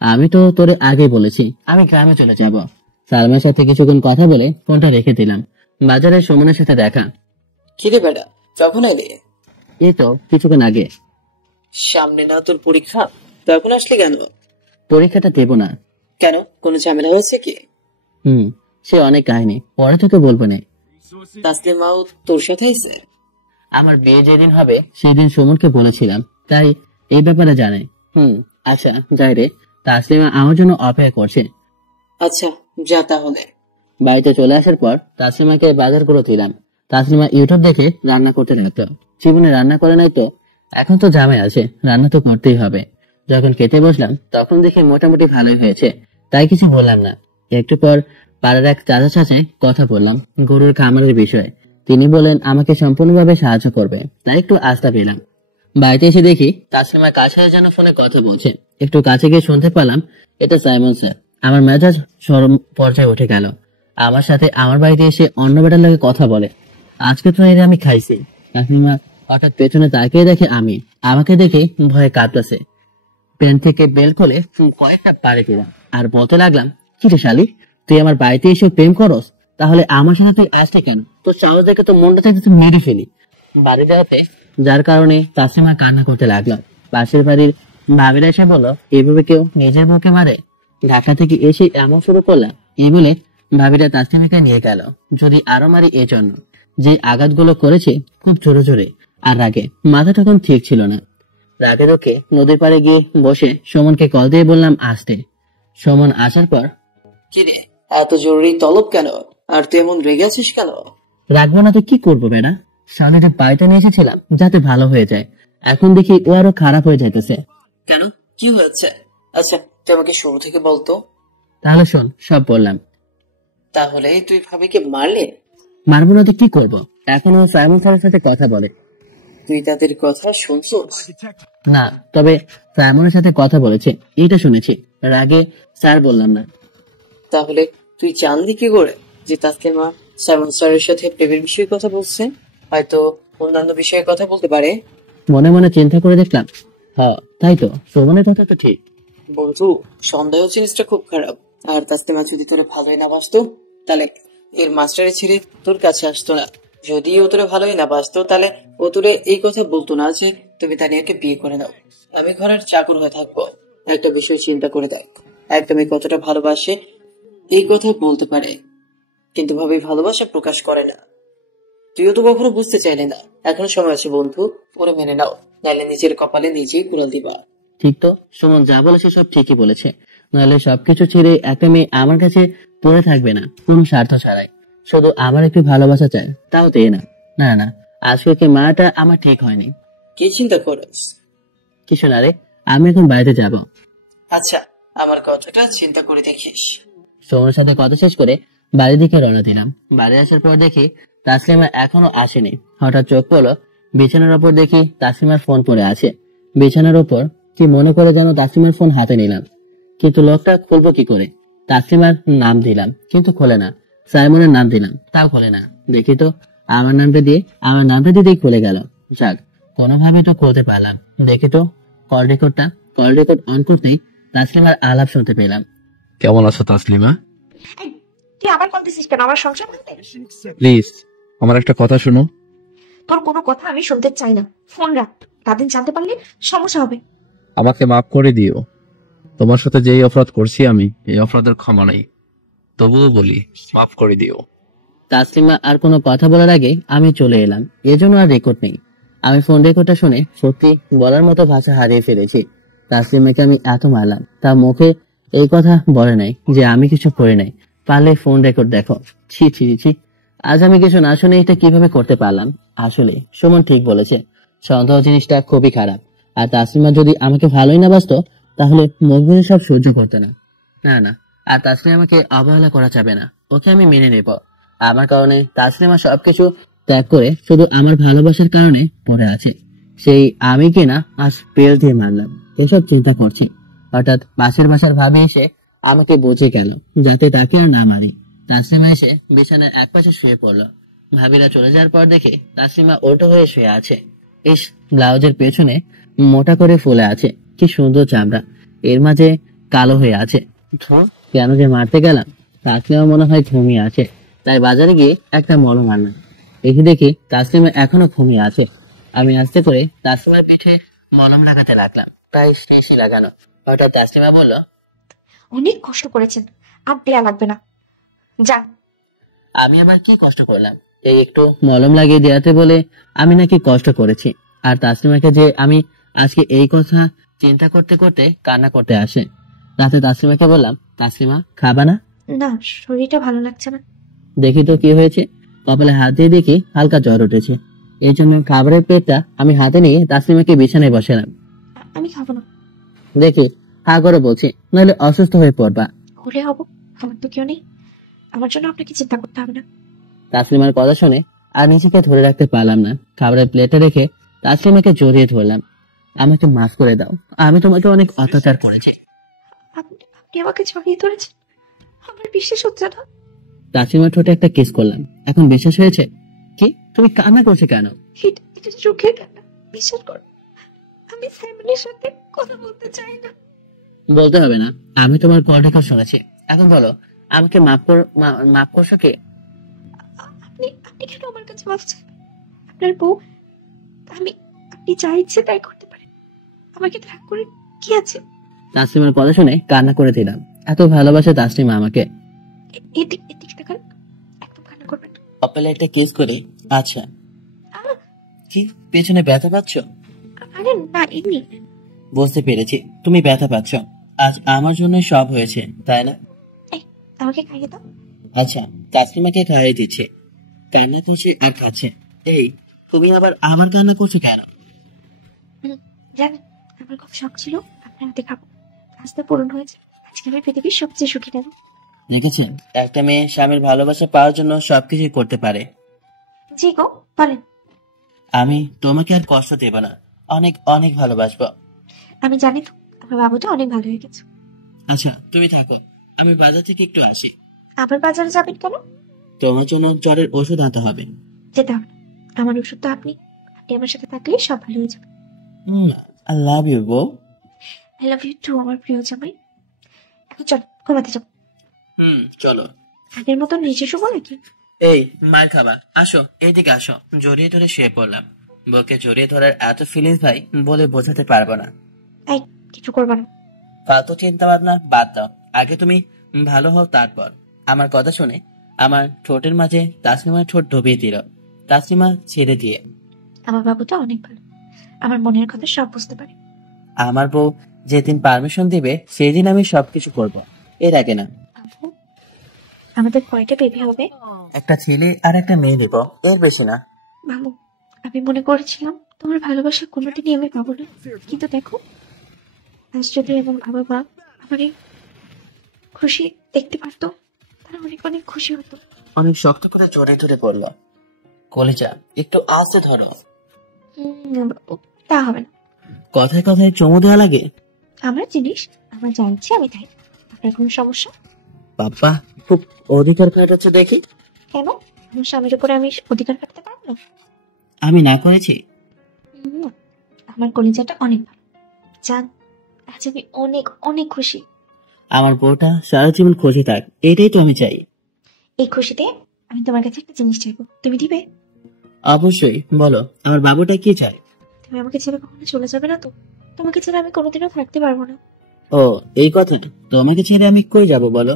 আমি তো তোরে আগে বলেছি আমি গ্রামে চলে যাব। সালমার সাথে কিছুক্ষণ কথা বলে ফোনটা রেখে দিলাম। বাজারে সুমনের সাথে দেখা। কিরে বেটা, কখন এলি? এই তো কিছুক্ষণ আগে। সামনে না তোর পরীক্ষা, তখন আসলি কেন? পরীক্ষাটা দেব না। কেন, কোনো ঝামেলা হয়েছে কি? সে অনেক কাহিনী, পরে তোকে বলবো না। তাসলিমাও তোর সাথে আইছে? আমার বিয়ে যেদিন হবে সেদিন সুমনকে বলেছিলাম, তাই এই ব্যাপারে জানে। আচ্ছা যাই রে, তাসলিমা আমার জন্য অপেক্ষা করছে। আচ্ছা যা তাহলে। বাড়িতে চলে আসার পর তাসলিমাকে বাজার করে দিলাম। তাসলিমা ইউটিউব দেখে রান্না করতে লাগতো। জীবনে রান্না করে নাই তো, এখন তো জামাই আছে, রান্না তো করতেই হবে। যখন খেতে বসলাম তখন দেখি মোটামুটি ভালোই হয়েছে, তাই কিছু বললাম না। একটু পর পাড়ার এক চাচার সাথে কথা বললাম গরুর খামারের বিষয়ে। তিনি বলেন আমাকে সম্পূর্ণভাবে সাহায্য করবে, তাই একটু আস্থা পেলাম। বাড়িতে এসে দেখি তাসলিমা কাছে যেন ফোনে কথা বলছে। একটু কাছে গিয়ে শুনতে পেলাম এটা সাইমন স্যার। আমার মেজাজ চরম পর্যায়ে উঠে গেল। আমার সাথে আমার বাড়িতে এসে অন্য বেটার লাগে কথা বলে। আজকে তো এর আমি খাইছি। তাসলিমা হঠাৎ পেছনে তাকিয়ে দেখে আমাকে দেখে ভয়ে কাঁপতেছে। প্যান্ট থেকে বেল খুলে কয়েকটা পাড়ে দিলাম আর বলতে লাগলাম, কি রে শালি, তুই আমার বাড়িতে এসে প্রেম করস? তাহলে আমার সাথে তুই আসলি কেন? তোর সাহস দেখে তো মনটা থেকে তুই মেরে ফেলি। বাড়ি যাওয়াতে যার কারণে তাসলিমা কান্না করতে লাগলো। পাশের বাড়ির ভাবিরা এসে বললো, এইভাবে কেউ নিজের মুখে মারে? ঢাকা থেকে এসে এমন শুরু করলাম। এই বলে ভাবিরা তাসলিমাকে নিয়ে গেল। যদি আরো মারি এই জন্য যে আঘাতগুলো করেছে খুব জোরে জোরে আর রাগে, মাথা তখন ঠিক ছিল না। রাগে রোখে নদীর পাড়ে গিয়ে বসে সুমনকে কল দিয়ে বললাম আসতে। সুমন আসার পর, কিরে এত জরুরি তলব কেন, আর তুই এমন রেগে আছিস কেন? রাখবো না তো কি করবো বেড়া? স্বামীটা বাড়িতে নিয়ে এসেছিলাম যাতে ভালো হয়ে যায়, এখন দেখি ও আরো খারাপ হয়ে যাইতেছে। কেন, কি হয়েছে? আচ্ছা তুই আমাকে শুরু থেকে বলতো। তাহলে শোন, সব বললাম। তাহলে তুই ভাবিকে মারলে? মারবো না তো কি করবো? এখন ও সাইমন স্যারের সাথে কথা বলে। তুই তাদের কথা শুনছিস? না, তবে সাইমনের সাথে কথা বলেছে এটা শুনেছি। রাগে স্যার বললাম না। তাহলে তুই জানলি কি করে যে তাসলিমা সাইমন স্যারের সাথে প্রেমের বিষয়ে কথা বলছে? হয়তো অন্যান্য বিষয়ে কথা বলতে পারে। মনে মনে চিন্তা করে দেখলাম, হ্যাঁ তাই তো, সুমনের কথা তো ঠিক। বন্ধু, সন্দেহ জিনিসটা খুব খারাপ। আর তাসলিমা যদি তোরে ভালোই না বাসতো তাহলে এর মাস্টারে ছেড়ে তোর কাছে আসতো না। যদি ও তোরে ভালোই না বাসতো তাহলে ও তোরে এই কথা বলতো না যে তুমি তানিয়াকে বিয়ে করে নাও, আমি ঘরের চাকর হয়ে থাকবো। একটা বিষয় চিন্তা করে দেখ, একটা মেয়ে কতটা ভালোবাসে এই কথা বলতে পারে, কিন্তু ভাবে ভালোবাসা প্রকাশ করে না। তুইও তো কখনো বুঝতে চাইলে না। এখনো সময় আছে বন্ধু, ওরে মেনে নাও, নাহলে নিজের কপালে নিজেই কুড়াল দিবা। ঠিক তো, সুমন যা বলেছে সব ঠিকই বলেছে। নাহলে সবকিছু ছেড়ে একটা মেয়ে আমার কাছে পড়ে থাকবে না কোনো স্বার্থ ছাড়াই, শুধু আমার একটু ভালোবাসা চায়, তাও দে না। না না, আজকে মাটা আমার ঠিক হয়নি। কি চিন্তা করিস? কিছু না রে, আমি এখন বাড়িতে যাব। আচ্ছা, আমার কথাটা চিন্তা করে দেখিস। সুমনের সাথে কথা শেষ করে বাড়ির দিকে রওনা দিলাম। বাড়ি আসার পর দেখি তাসলিমা এখনো আসেনি। হঠাৎ চোখ পড়লো বিছানার ওপর, দেখি তাসলিমার ফোন পড়ে আছে বিছানার ওপর। কি মনে করে যেন তাসলিমার ফোন হাতে নিলাম, কিন্তু লকটা খুলবো কি করে? তাসলিমার নাম দিলাম কিন্তু খোলে না, সাইমনের নাম দিলাম তাও খোলে না। দেখি তো আমার নামটা দিয়ে খুলে গেল। যাক, কোনোভাবে তো খুলতে পারলাম। দেখি তো কল রেকর্ড অন করতেই তাসলিমার আলাপ শুনতে পেলাম। কেমন আছো তাসলিমা? তুই আবার কল দিছিস কেন আমার সংসার করতে? প্লিজ আমার একটা কথা শোনো। তোর কোনো কথা আমি শুনতে চাই না, ফোন রাখ। তাদের জানতে পারলে সমস্যা হবে। আমাকে মাফ করে দিও। তোমার সাথে যেই অপরাধ করছি আমি, এই অপরাধের ক্ষমা নেই। তবুও বলি মাফ করে দিও। তাসলিমা আর কোনো কথা বলার আগে আমি চলে এলাম, এজন্য আর রেকর্ড নেই। আমি ফোন রেকর্ডটা শুনে সত্যি বলার মতো ভাষা হারিয়ে ফেলেছি। তাসলিমাকে আমি এত মারলাম, তার মুখে এই কথা বলে নাই যে আমি কিছু করে নাই। পারলে ফোন রেকর্ড দেখো। ছি ছি ছি, আজ আমি কিছু না শুনে এটা কিভাবে করতে পারলাম? আসলে সুমন ঠিক বলেছে, সন্দেহ জিনিসটা খুবই খারাপ। আর তাসলিমা যদি আমাকে ভালোই না বাসতো তাহলে মজবুরি সব সহ্য করতে না। না না, আর তাসলিমা আমাকে অবহেলা করা যাবে না, ওকে আমি মেনে নেব। আমার কারণে তাসলিমা সবকিছু ত্যাগ করে শুধু আমার ভালোবাসার কারণে পড়ে আছে। সেই আমি কিনা আজ পেল দিয়ে মারলাম, এসব চিন্তা করছি। হঠাৎ পাশের বাসার ভাবি এসে আমাকে বুঝে গেল যাতে তাকে আর না মারি। তাসলিমা এসে বিছানার একপাশে শুয়ে পড়লো। ভাবিরা চলে যাওয়ার পর দেখে তাসলিমা উল্টো হয়ে শুয়ে আছে। ইস, ব্লাউজের পেছনে মোটা করে ফুলে আছে, কি সুন্দর চামড়া, এর মাঝে কালো হয়ে আছে। কেন যে মারতে গেলাম? তাসলিমা মনে হয় ঘুমিয়ে আছে। তাই বাজারে গিয়ে একটা মলম আনলাম। দেখি তাসলিমা এখনো ঘুমিয়ে আছে। আমি আস্তে করে তাসলিমার পিঠে মলম লাগাতে লাগলাম, প্রায় শেষই লাগানো। হঠাৎ তাসলিমা বলল, অনেক কষ্ট করেছেন, আর দেয়া লাগবে না, যান। আমি আবার কি কষ্ট করলাম? এই একটু মলম লাগিয়ে দেওয়াতে বলে আমি নাকি কষ্ট করেছি? আর তাসলিমাকে যে আমি আজকে এই কথা চিন্তা করতে করতে কান্না করতে আসে। রাতে তাসলিমাকে বললাম, তাসলিমা খাবা না? না, শরীরটা ভালো লাগছে না। দেখি তো কি হয়েছে। কপালে হাত দিয়ে দেখি হালকা জ্বর উঠেছে। এই জন্য খাবারের প্লেটটা আমি হাতে নিয়ে তাসলিমাকে বিছানায় বসালাম। আমি খাবো না। দেখি হা করে বলছি, নাহলে অসুস্থ হয়ে পড়বা। হলে হব, আমার তো কেউ নেই, আমার জন্য আপনাকে চিন্তা করতে হবে না। তাসলিমার কথা শুনে আর নিজেকে ধরে রাখতে পারলাম না। খাবারের প্লেটে রেখে তাসলিমাকে জড়িয়ে ধরলাম। আমাকে মাফ করে দাও, আমি তোমাকে অনেক অত্যাচার করেছি। আপনি আপনি আমাকে জড়িয়ে ধরেছেন, আমার বিশ্বাস হচ্ছে না। তাসলিমার ঠোঁটে একটা কিস করলাম। এখন বিশ্বাস হয়েছে? কি তুমি কান্না করছো কেন? এটা চোখের কান্না, বিশ্বাস কর। আমি সাইমনের সাথে কথা বলতে চাই না। বলতে হবে না, আমি তোমার কল রেকর্ড শুনেছি। এখন বলো, আমাকে মাফ করছো কি? আপনি কেন আমার কাছে মাফ চান? আপনার বউ আমি, আপনি যা ইচ্ছে তাই করতে পারেন, আমাকে রাগ করে কি আছে? তাসলিমার কথা শুনে কান্না করে দিলাম। এত ভালোবাসে তাসলিমা আমাকে। এদিকে তাকান, একদম কান্না করবেন না। কপালে একটা কিস করি। আচ্ছা, কি পেছনে ব্যথা পাচ্ছ? আরে না, এমনি। বুঝতে পেরেছি তুমি ব্যথা পাচ্ছ। আজ আমার জন্য সব হয়েছে, তাই না? এই, আমাকে খাইয়ে দাও। আচ্ছা, তাসলিমাকে খাইয়ে দিচ্ছে। কান্না করছে আর খাচ্ছে। এই, তুমি আবার আমার কান্না করছো কেন? জানেন, আমার খুব শখ ছিল আপনার হাতে খাবো, আজ তা পূরণ হয়েছে। আজকে আমি পৃথিবীর সবচেয়ে সুখী নেব। দেখেছেন, একটা মেয়ে স্বামীর ভালোবাসা পাওয়ার জন্য সবকিছু করতে পারে। জি গো, বলেন। আমি তোমাকে আর কষ্ট দেব না, অনেক অনেক ভালোবাসবো। আমি জানি তো, আমার বাবুটা অনেক ভালো হয়ে গেছে। আচ্ছা তুমি থাকো, আমি বাজার থেকে একটু আসি। আবার বাজারে যাবেন কেন? তোমার জন্য জ্বরের ওষুধ আনতে হবে। যেতে হবে না, আমার ওষুধ তো আপনি আমার সাথে থাকলে সব ভালো হয়ে যাবে। আই লাভ ইউ বউ। আই লাভ ইউ টু আমার প্রিয় জামাই। এখন চল, ঘুমাতে যাবো। চলো। আগের মতো নিচে শুবো নাকি? এই মার খাবা, আসো এইদিকে আসো। জড়িয়ে ধরে শুয়ে পড়লাম। বউকে জড়িয়ে ধরার এত ফিলিংস ভাই বলে বোঝাতে পারবো না। এই, কিছু করবা না। ফালতু চিন্তা ভাবনা বাদ দাও, আগে তুমি ভালো হও তারপর। আমার কথা শুনে আমার ঠোঁটের মাঝে তাসলিমার ঠোঁট ডুবিয়ে দিল। তাসলিমা ছেড়ে দিয়ে। আমার বাবুটা অনেক ভালো, আমার মনের কথা সব বুঝতে পারে। আমার বউ যেদিন পারমিশন দিবে সেই দিন আমি সবকিছু করব, এর আগে না। আপু, আমাদের কয়টা বেবি হবে? একটা ছেলে আর একটা মেয়ে দেব, এর বেশি না। বাবু, আমি মনে করেছিলাম তোমার ভালোবাসা কোনোদিনই আমি পাবো না, কিন্তু দেখো, আজ যদি এবং বাবা আমার এই খুশি দেখতে পারতো, তারা অনেক অনেক খুশি হতো। অনেক শক্ত করে জড়িয়ে ধরে পড়ল। কলিজা একটু আস্তে ধরো। বাবু, তা হবে না। কথায় কথায় চমু দেওয়া লাগে। আমার জিনিস আমার যা ইচ্ছে আমি তাই। আপনার কোনো সমস্যা? বাবা খুব অধিকার খাটাচ্ছে দেখি। কেন, আমার স্বামীর উপরে আমি অধিকার কাটতে পারবো না? আমি না করেছি? না, আমার কলিজাটা অনেক ভালো। জান, আজ আমি অনেক অনেক খুশি। আমার বউটা সারা জীবন খুশি থাক, এটাই তো আমি চাই। এই খুশিতে আমি তোমার কাছে একটা জিনিস চাইবো, তুমি দিবে? অবশ্যই, বলো আমার বাবুটা কি চাই? তুমি আমাকে ছেড়ে কখনো চলে যাবে না তো? তোমাকে ছেড়ে আমি কোনোদিনও থাকতে পারবো না। ও এই কথা, তোমাকে ছেড়ে আমি কই যাব বলো?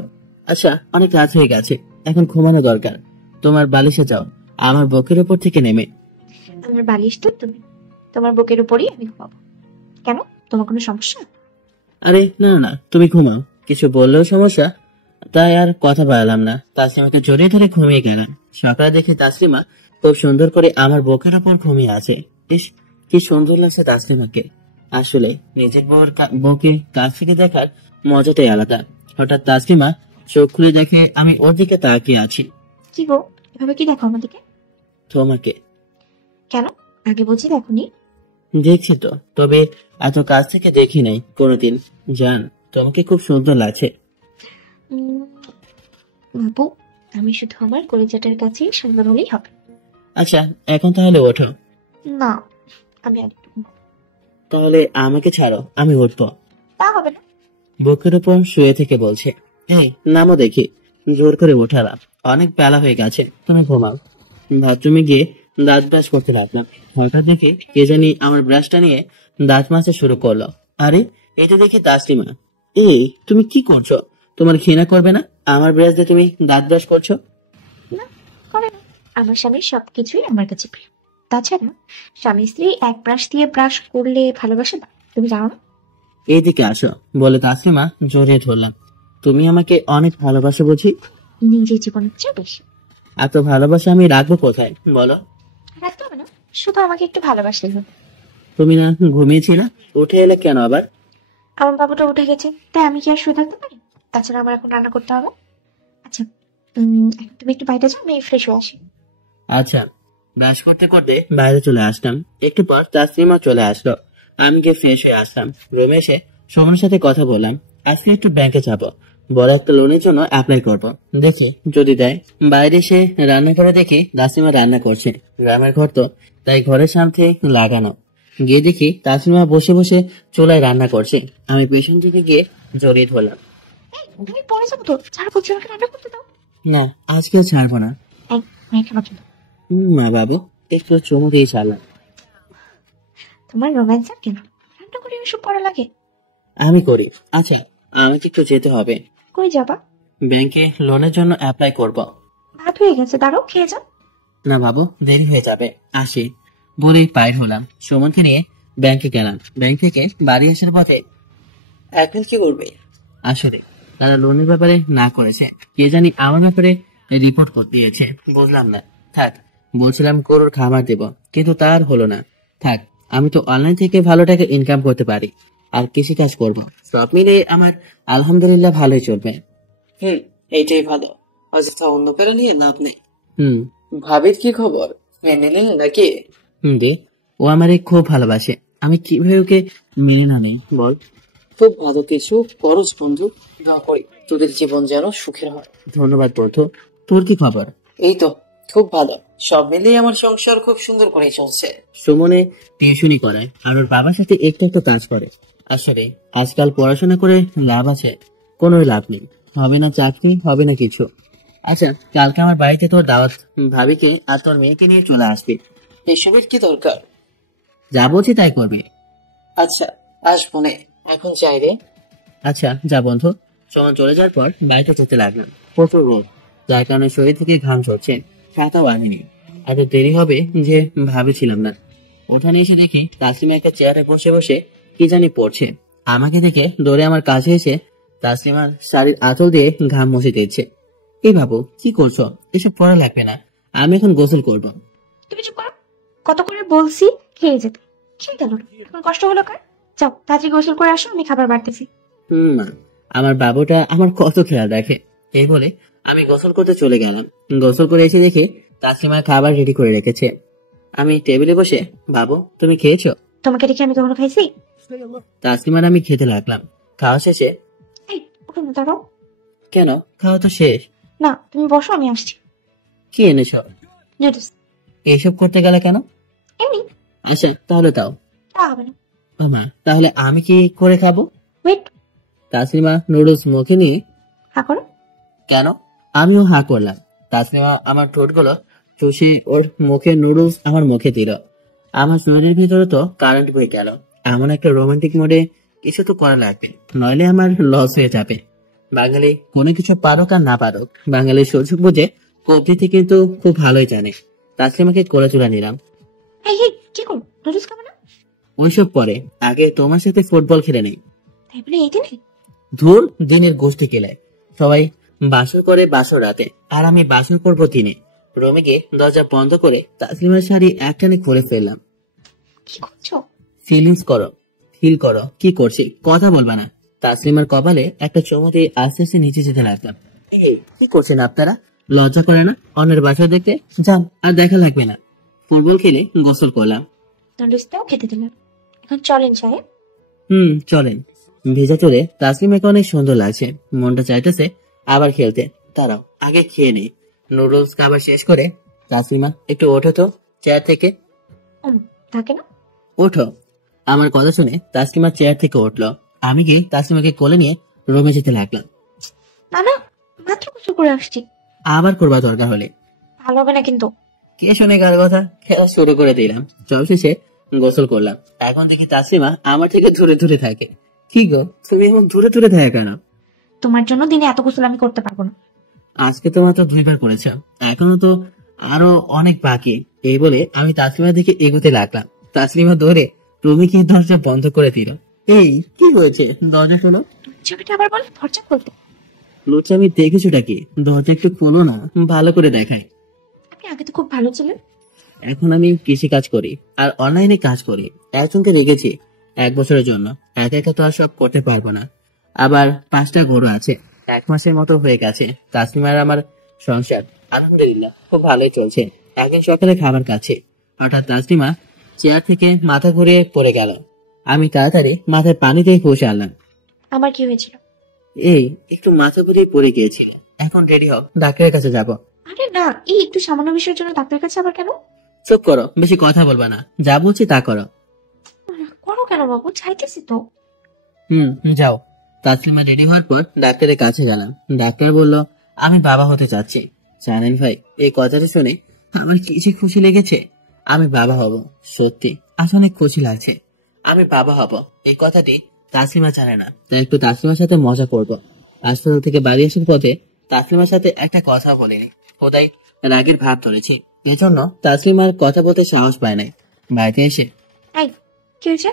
আচ্ছা অনেক রাত হয়ে গেছে, এখন ঘুমানো দরকার। তোমার বালিশে যাও, আমার বুকের উপর থেকে নেমে। আমার বালিশ তো তুমি, তোমার বুকের উপরই আমি ঘুমাবো। কেন, তোমার কোনো সমস্যা? আরে না না, তুমি ঘুমাও। কিছু বললেও সমস্যা, তাই আর কথা বাড়ালাম না। তাসলিমাকে জড়িয়ে ধরে ঘুমিয়ে গেলাম। সকালে দেখে তাসলিমা খুব সুন্দর করে আমার বুকের উপর ঘুমিয়ে আছে। ইস, কি সুন্দর লাগছে তাসলিমাকে। আসলে নিজের বউকে কাছ থেকে দেখার মজাটাই আলাদা। হঠাৎ তাসলিমা চোখ খুলে দেখে আমি ওর দিকে তাকিয়ে আছি। কি গো, এভাবে কি দেখো আমাদেরকে? তোমাকে। কেন, আগে বুঝি দেখোনি? দেখছি তো, তবে এত কাছ থেকে দেখি নাই কোনোদিন। জান, তোমাকে খুব সুন্দর লাগছে। বাবু, আমি শুধু আমার কলিজাটার কাছেই সুন্দর হলেই হবে। আচ্ছা এখন তাহলে ওঠো। না, আমি আর একটু ঘুমাবো। তাহলে আমাকে ছাড়ো, আমি উঠবো। তা হবে না। বুকের উপর শুয়ে থেকে বলছে, এই নামো দেখি। জোর করে ওঠালাম। অনেক বেলা হয়ে গেছে, তুমি ঘুমাও। বাথরুমে গিয়ে দাঁত ব্রাশ করতে লাগলাম। হঠাৎ দেখে কে জানি আমার ব্রাশটা নিয়ে দাঁত মাজতে শুরু করলো। আরে এটা দেখি তাসলিমা। এই তুমি কি করছো? তোমার ঘৃণা করবে না আমার ব্রাশ দিয়ে তুমি দাঁত ব্রাশ করছো? না, করে না। আমার স্বামীর সবকিছুই আমার কাছে প্রিয়। তাছাড়া স্বামী স্ত্রী এক ব্রাশ দিয়ে ব্রাশ করলে ভালোবাসে না, তুমি জানো না? এইদিকে আসো বলে তাসলিমা জড়িয়ে ধরলাম। তুমি আমাকে অনেক ভালোবাসো বুঝি? নিজের জীবনের চেয়ে বেশি। এত ভালোবাসা আমি রাখবো কোথায় বলো? রাখতে হবে না, শুধু আমাকে একটু ভালোবাসলেই হবে। তুমি না ঘুমিয়েছিলে, উঠে এলে কেন আবার? আমার বাবুটা উঠে গেছে, তাই আমি কি আর শুয়ে থাকতে পারি? তাছাড়া আমার এখন রান্না করতে হবে। আচ্ছা, তুমি একটু বাইরে যাও, আমি ফ্রেশ হয়ে আসি। আচ্ছা। ব্রাশ করতে করতে বাইরে চলে আসলাম। একটু পর তাসলিমা চলে আসলো। আমি গিয়ে ফ্রেশ হয়ে আসলাম। রুমে এসে সোমনের সাথে কথা বললাম। আজকে একটু ব্যাংকে যাবো, বড় একটা লোনের জন্য অ্যাপ্লাই করব, দেখি যদি দেয়। বাইরে এসে রান্না করে দেখি তাসলিমা রান্না করছে। গ্রামের ঘর তো, তাই ঘরের সামনে লাগানো। গিয়ে দেখি তাসলিমা বসে বসে চুলায় রান্না করছে। আমি পেছন দিকে গিয়ে জড়িয়ে ধরলাম। তুমি পরে যাবো তো, ছাড় বলছি, আমাকে রান্না করতে দাও। না, আজকে আর ছাড়বো না। এই মেয়ে খাবার জন্য মা বাবু একটু চুমু দিয়ে ছাড়লাম। তোমার রোম্যান্স আর কেন? রান্না করে এসব পড়া লাগে। আমি করি। আচ্ছা, আমাকে একটু যেতে হবে। কই যাবা? ব্যাংকে লোনের জন্য অ্যাপ্লাই করব। ভাত হয়ে গেছে, দাঁড়াও খেয়ে যাও। না বাবু, দেরি হয়ে যাবে, আসি বলেই পার হলাম। সুমনকে নিয়ে ব্যাংকে গেলাম। ব্যাংক থেকে বাড়ি আসার পথে এখন কি করবে? আসলে তারা লোনের ব্যাপারে না করেছে, কে জানি আমার ব্যাপারে রিপোর্ট করতে দিয়েছে। বুঝলাম না। থাক, বলছিলাম গরুর খাবার দেব, কিন্তু তার হলো না। থাক, আমি তো অনলাইন থেকে ভালো টাকা ইনকাম করতে পারি, আর কৃষি কাজ করবো। সব মিলে আমার আলহামদুলিল্লাহ ভালোই চলবে। এইটাই ভালো। অযথা অন্য পেরা নিয়ে লাভ নেই। হুম ভাবির কি খবর? মেনে নিলেন নাকি? রে, ও আমারে খুব ভালোবাসে। আমি কিভাবে ওকে মেনে না নেই বল? খুব ভালো কিছু করস বন্ধু। দোয়া করি তোদের জীবন যেন সুখের হয়। ধন্যবাদ বন্ধু। তোর কি খবর? এই তো খুব ভালো। সব মিলিয়ে আমার সংসার খুব সুন্দর করে চলছে। সুমনে টিউশনি করায় আর ওর বাবার সাথে একটু একটু কাজ করে। আসলে আজকাল পড়াশোনা করে লাভ আছে? কোনো লাভ নেই। হবে না চাকরি, হবে না কিছু। আচ্ছা, কালকে আমার বাড়িতে তোর দাওয়াত। ভাবিকে আর তোর মেয়েকে নিয়ে চলে আসবি। এসবের কি দরকার? যা বলছি তাই করবি। আচ্ছা, আসবো নে। এখন চাই রে। আচ্ছা যা বন্ধু। সুমন চলে যাওয়ার পর বাড়িতে যেতে লাগলাম। প্রচুর রোদ, যার কারণে শরীর থেকে ঘাম ঝরছে। ছাতাও আনিনি। এত দেরি হবে যে ভাবেছিলাম না। উঠানে এসে দেখি তাসলিমা একটা চেয়ারে বসে বসে কি জানি পড়ছে। আমাকে দেখে দৌড়ে আমার কাছে এসে তাসলিমার শাড়ির আঁচল দিয়ে ঘাম মুছে দিচ্ছে। এই বাবু কি করছো? এসব পড়া লাগবে না, আমি এখন গোসল করব। তুমি চুপ করো। কত করে বলছি খেয়ে যেতে, খেয়ে গেল না। এখন কষ্ট হলো কার? যাও তাড়াতাড়ি গোসল করে আসো, আমি খাবার বাড়তেছি। মা, আমার বাবুটা আমার কত খেয়াল রাখে। এই বলে আমি গোসল করতে চলে গেলাম। গোসল করে এসে দেখি তাসলিমার খাবার রেডি করে রেখেছে। আমি টেবিলে বসে, বাবু তুমি খেয়েছো? তোমাকে রেখে আমি কখনো খাইছি? তাসলিমার আমি খেতে লাগলাম। খাওয়া শেষে, এই ওঠো না, দাঁড়াও। কেন? খাওয়া তো শেষ। না, তুমি বসো, আমি আসছি। কি এনেছো? নুডলস। এইসব করতে গেলে কেন? এমনি। আচ্ছা তাহলে দাও। তা হবে না। মা, তাহলে আমি কি করে খাবো? ওয়েট। তাসলিমা নুডলস মুখে নিয়ে, হা করো। কেন? আমিও হা করলাম। তাসলিমা আমার ঠোঁটগুলো চুষে ওর মুখে নুডলস আমার মুখে দিল। আমার শরীরের ভিতরে তো কারেন্ট বয়ে গেল। এমন একটা রোমান্টিক মোডে কিছু তো করা লাগবে, নইলে আমার লস হয়ে যাবে। বাঙালি কোনো কিছু পারুক আর না পারুক, বাঙালির সুযোগ বুঝে কবজিতে কিন্তু খুব ভালোই জানে। তাসলিমাকে কোলে তুলে নিলাম। এই কি করো? নুডলস খাবে না? ওইসব পরে, আগে তোমার সাথে ফুটবল খেলে নেই। তাই বলে এই দিনে? ধুর, দিনের গোষ্ঠী খেলে সবাই বাসর করে বাসর রাতে, আর আমি বাসর করবো দিনে। রুমে গিয়ে দরজা বন্ধ করে তাসলিমার শাড়ি একটানে খুলে ফেললাম। কি করছো? ফিলিংস করো, ফিল করো কি করছি, কথা বলবা না। তাসলিমার কপালে একটা চুমু দিয়ে আস্তে আস্তে নিচে যেতে লাগলাম। এই কি করছেন আপনারা? লজ্জা করে না অন্যের বাসা দেখতে? যান, আর দেখা লাগবে না। ফুটবল খেলে গোসল করলাম। নুডলসটাও খেতে দিলাম। এখন চলেন সাহেব। চলেন। ভেজা চলে তাসলিমাকে অনেক সুন্দর লাগছে। মনটা চাইতেছে আবার খেলতে। তারাও আগে খেয়ে নেই। নুডলস খাবার শেষ করে, তাসলিমা একটু ওঠো তো চেয়ার থেকে। থাকে না? ওঠো। আমার কথা শুনে তাসলিমা চেয়ার থেকে উঠলো। আমি গিয়ে তাসলিমাকে কোলে নিয়ে রুমে যেতে লাগলাম। না না, মাত্র গোসল করে আসছি। আবার করবা দরকার হলে। ভালো হবে না কিন্তু। কে শুনে কার কথা? খেলা শুরু করে দিলাম। সব শেষে গোসল করলাম। এখন দেখি তাসলিমা আমার থেকে দূরে দূরে থাকে। কি গো, তুমি এখন দূরে দূরে থাকে কেন? তোমার জন্য দিনে এত গোসল আমি করতে পারবো না। আজকে তো মাত্র 2বার করেছ, এখনো তো আরো অনেক বাকি। এই বলে আমি তাসলিমার দিকে এগোতে লাগলাম। তাসলিমা ধরে রুমে গিয়ে দরজা বন্ধ করে দিল। এই কি হয়েছে? দরজা খোলো। ছবিটা আবার বলে দরজা খুলতে। লুচা, আমি দেখেছোটা কি? দরজা একটু খোলো না, ভালো করে দেখাই। আপনি আগে তো খুব ভালো ছিলেন। এখন আমি কৃষি কাজ করি আর অনলাইনে কাজ করি। একজনকে রেখেছি 1 বছরের জন্য। একা একা তো আর সব করতে পারবো না। আবার 5টা গরু আছে। 1 মাসের মতো হয়ে গেছে। তাসলিমার আমার সংসার আলহামদুলিল্লাহ খুব ভালোই চলছে। একদিন সকালে খাবার কাছে হঠাৎ তাসলিমা চেয়ার থেকে মাথা ঘুরিয়ে পড়ে গেল। আমি তাড়াতাড়ি মাথায় পানি দিয়ে ঘষে আনলাম। আমার কি হয়েছিল? এই একটু মাথা ঘুরিয়ে পড়ে গিয়েছিল। এখন রেডি হও, ডাক্তারের কাছে যাব। আরে না, এই একটু সামান্য বিষয়ের জন্য ডাক্তারের কাছে আবার কেন? চুপ করো, বেশি কথা বলবা না। যা বলছি তা করো। করো কেন বাবু? চাইতেছি তো। যাও। তাসলিমা রেডি হওয়ার পর ডাক্তারের কাছে গেলাম। ডাক্তার বলল আমি বাবা হতে চাচ্ছি। জানেন ভাই, এই কথাটা শুনে আমার কি যে খুশি লেগেছে। আমি বাবা হব, সত্যি আজ অনেক খুশি লাগছে। আমি বাবা হব এই কথাটি তাসলিমা জানে না, তাই একটু তাসলিমার সাথে মজা করব। হাসপাতাল থেকে বাড়ি আসার পথে তাসলিমার সাথে একটা কথা বলিনি, কোথায় রাগের ভাব ধরেছি। এজন্য তাসলিমার কথা বলতে সাহস পায় নাই। বাড়িতে এসে এই কি হয়েছে?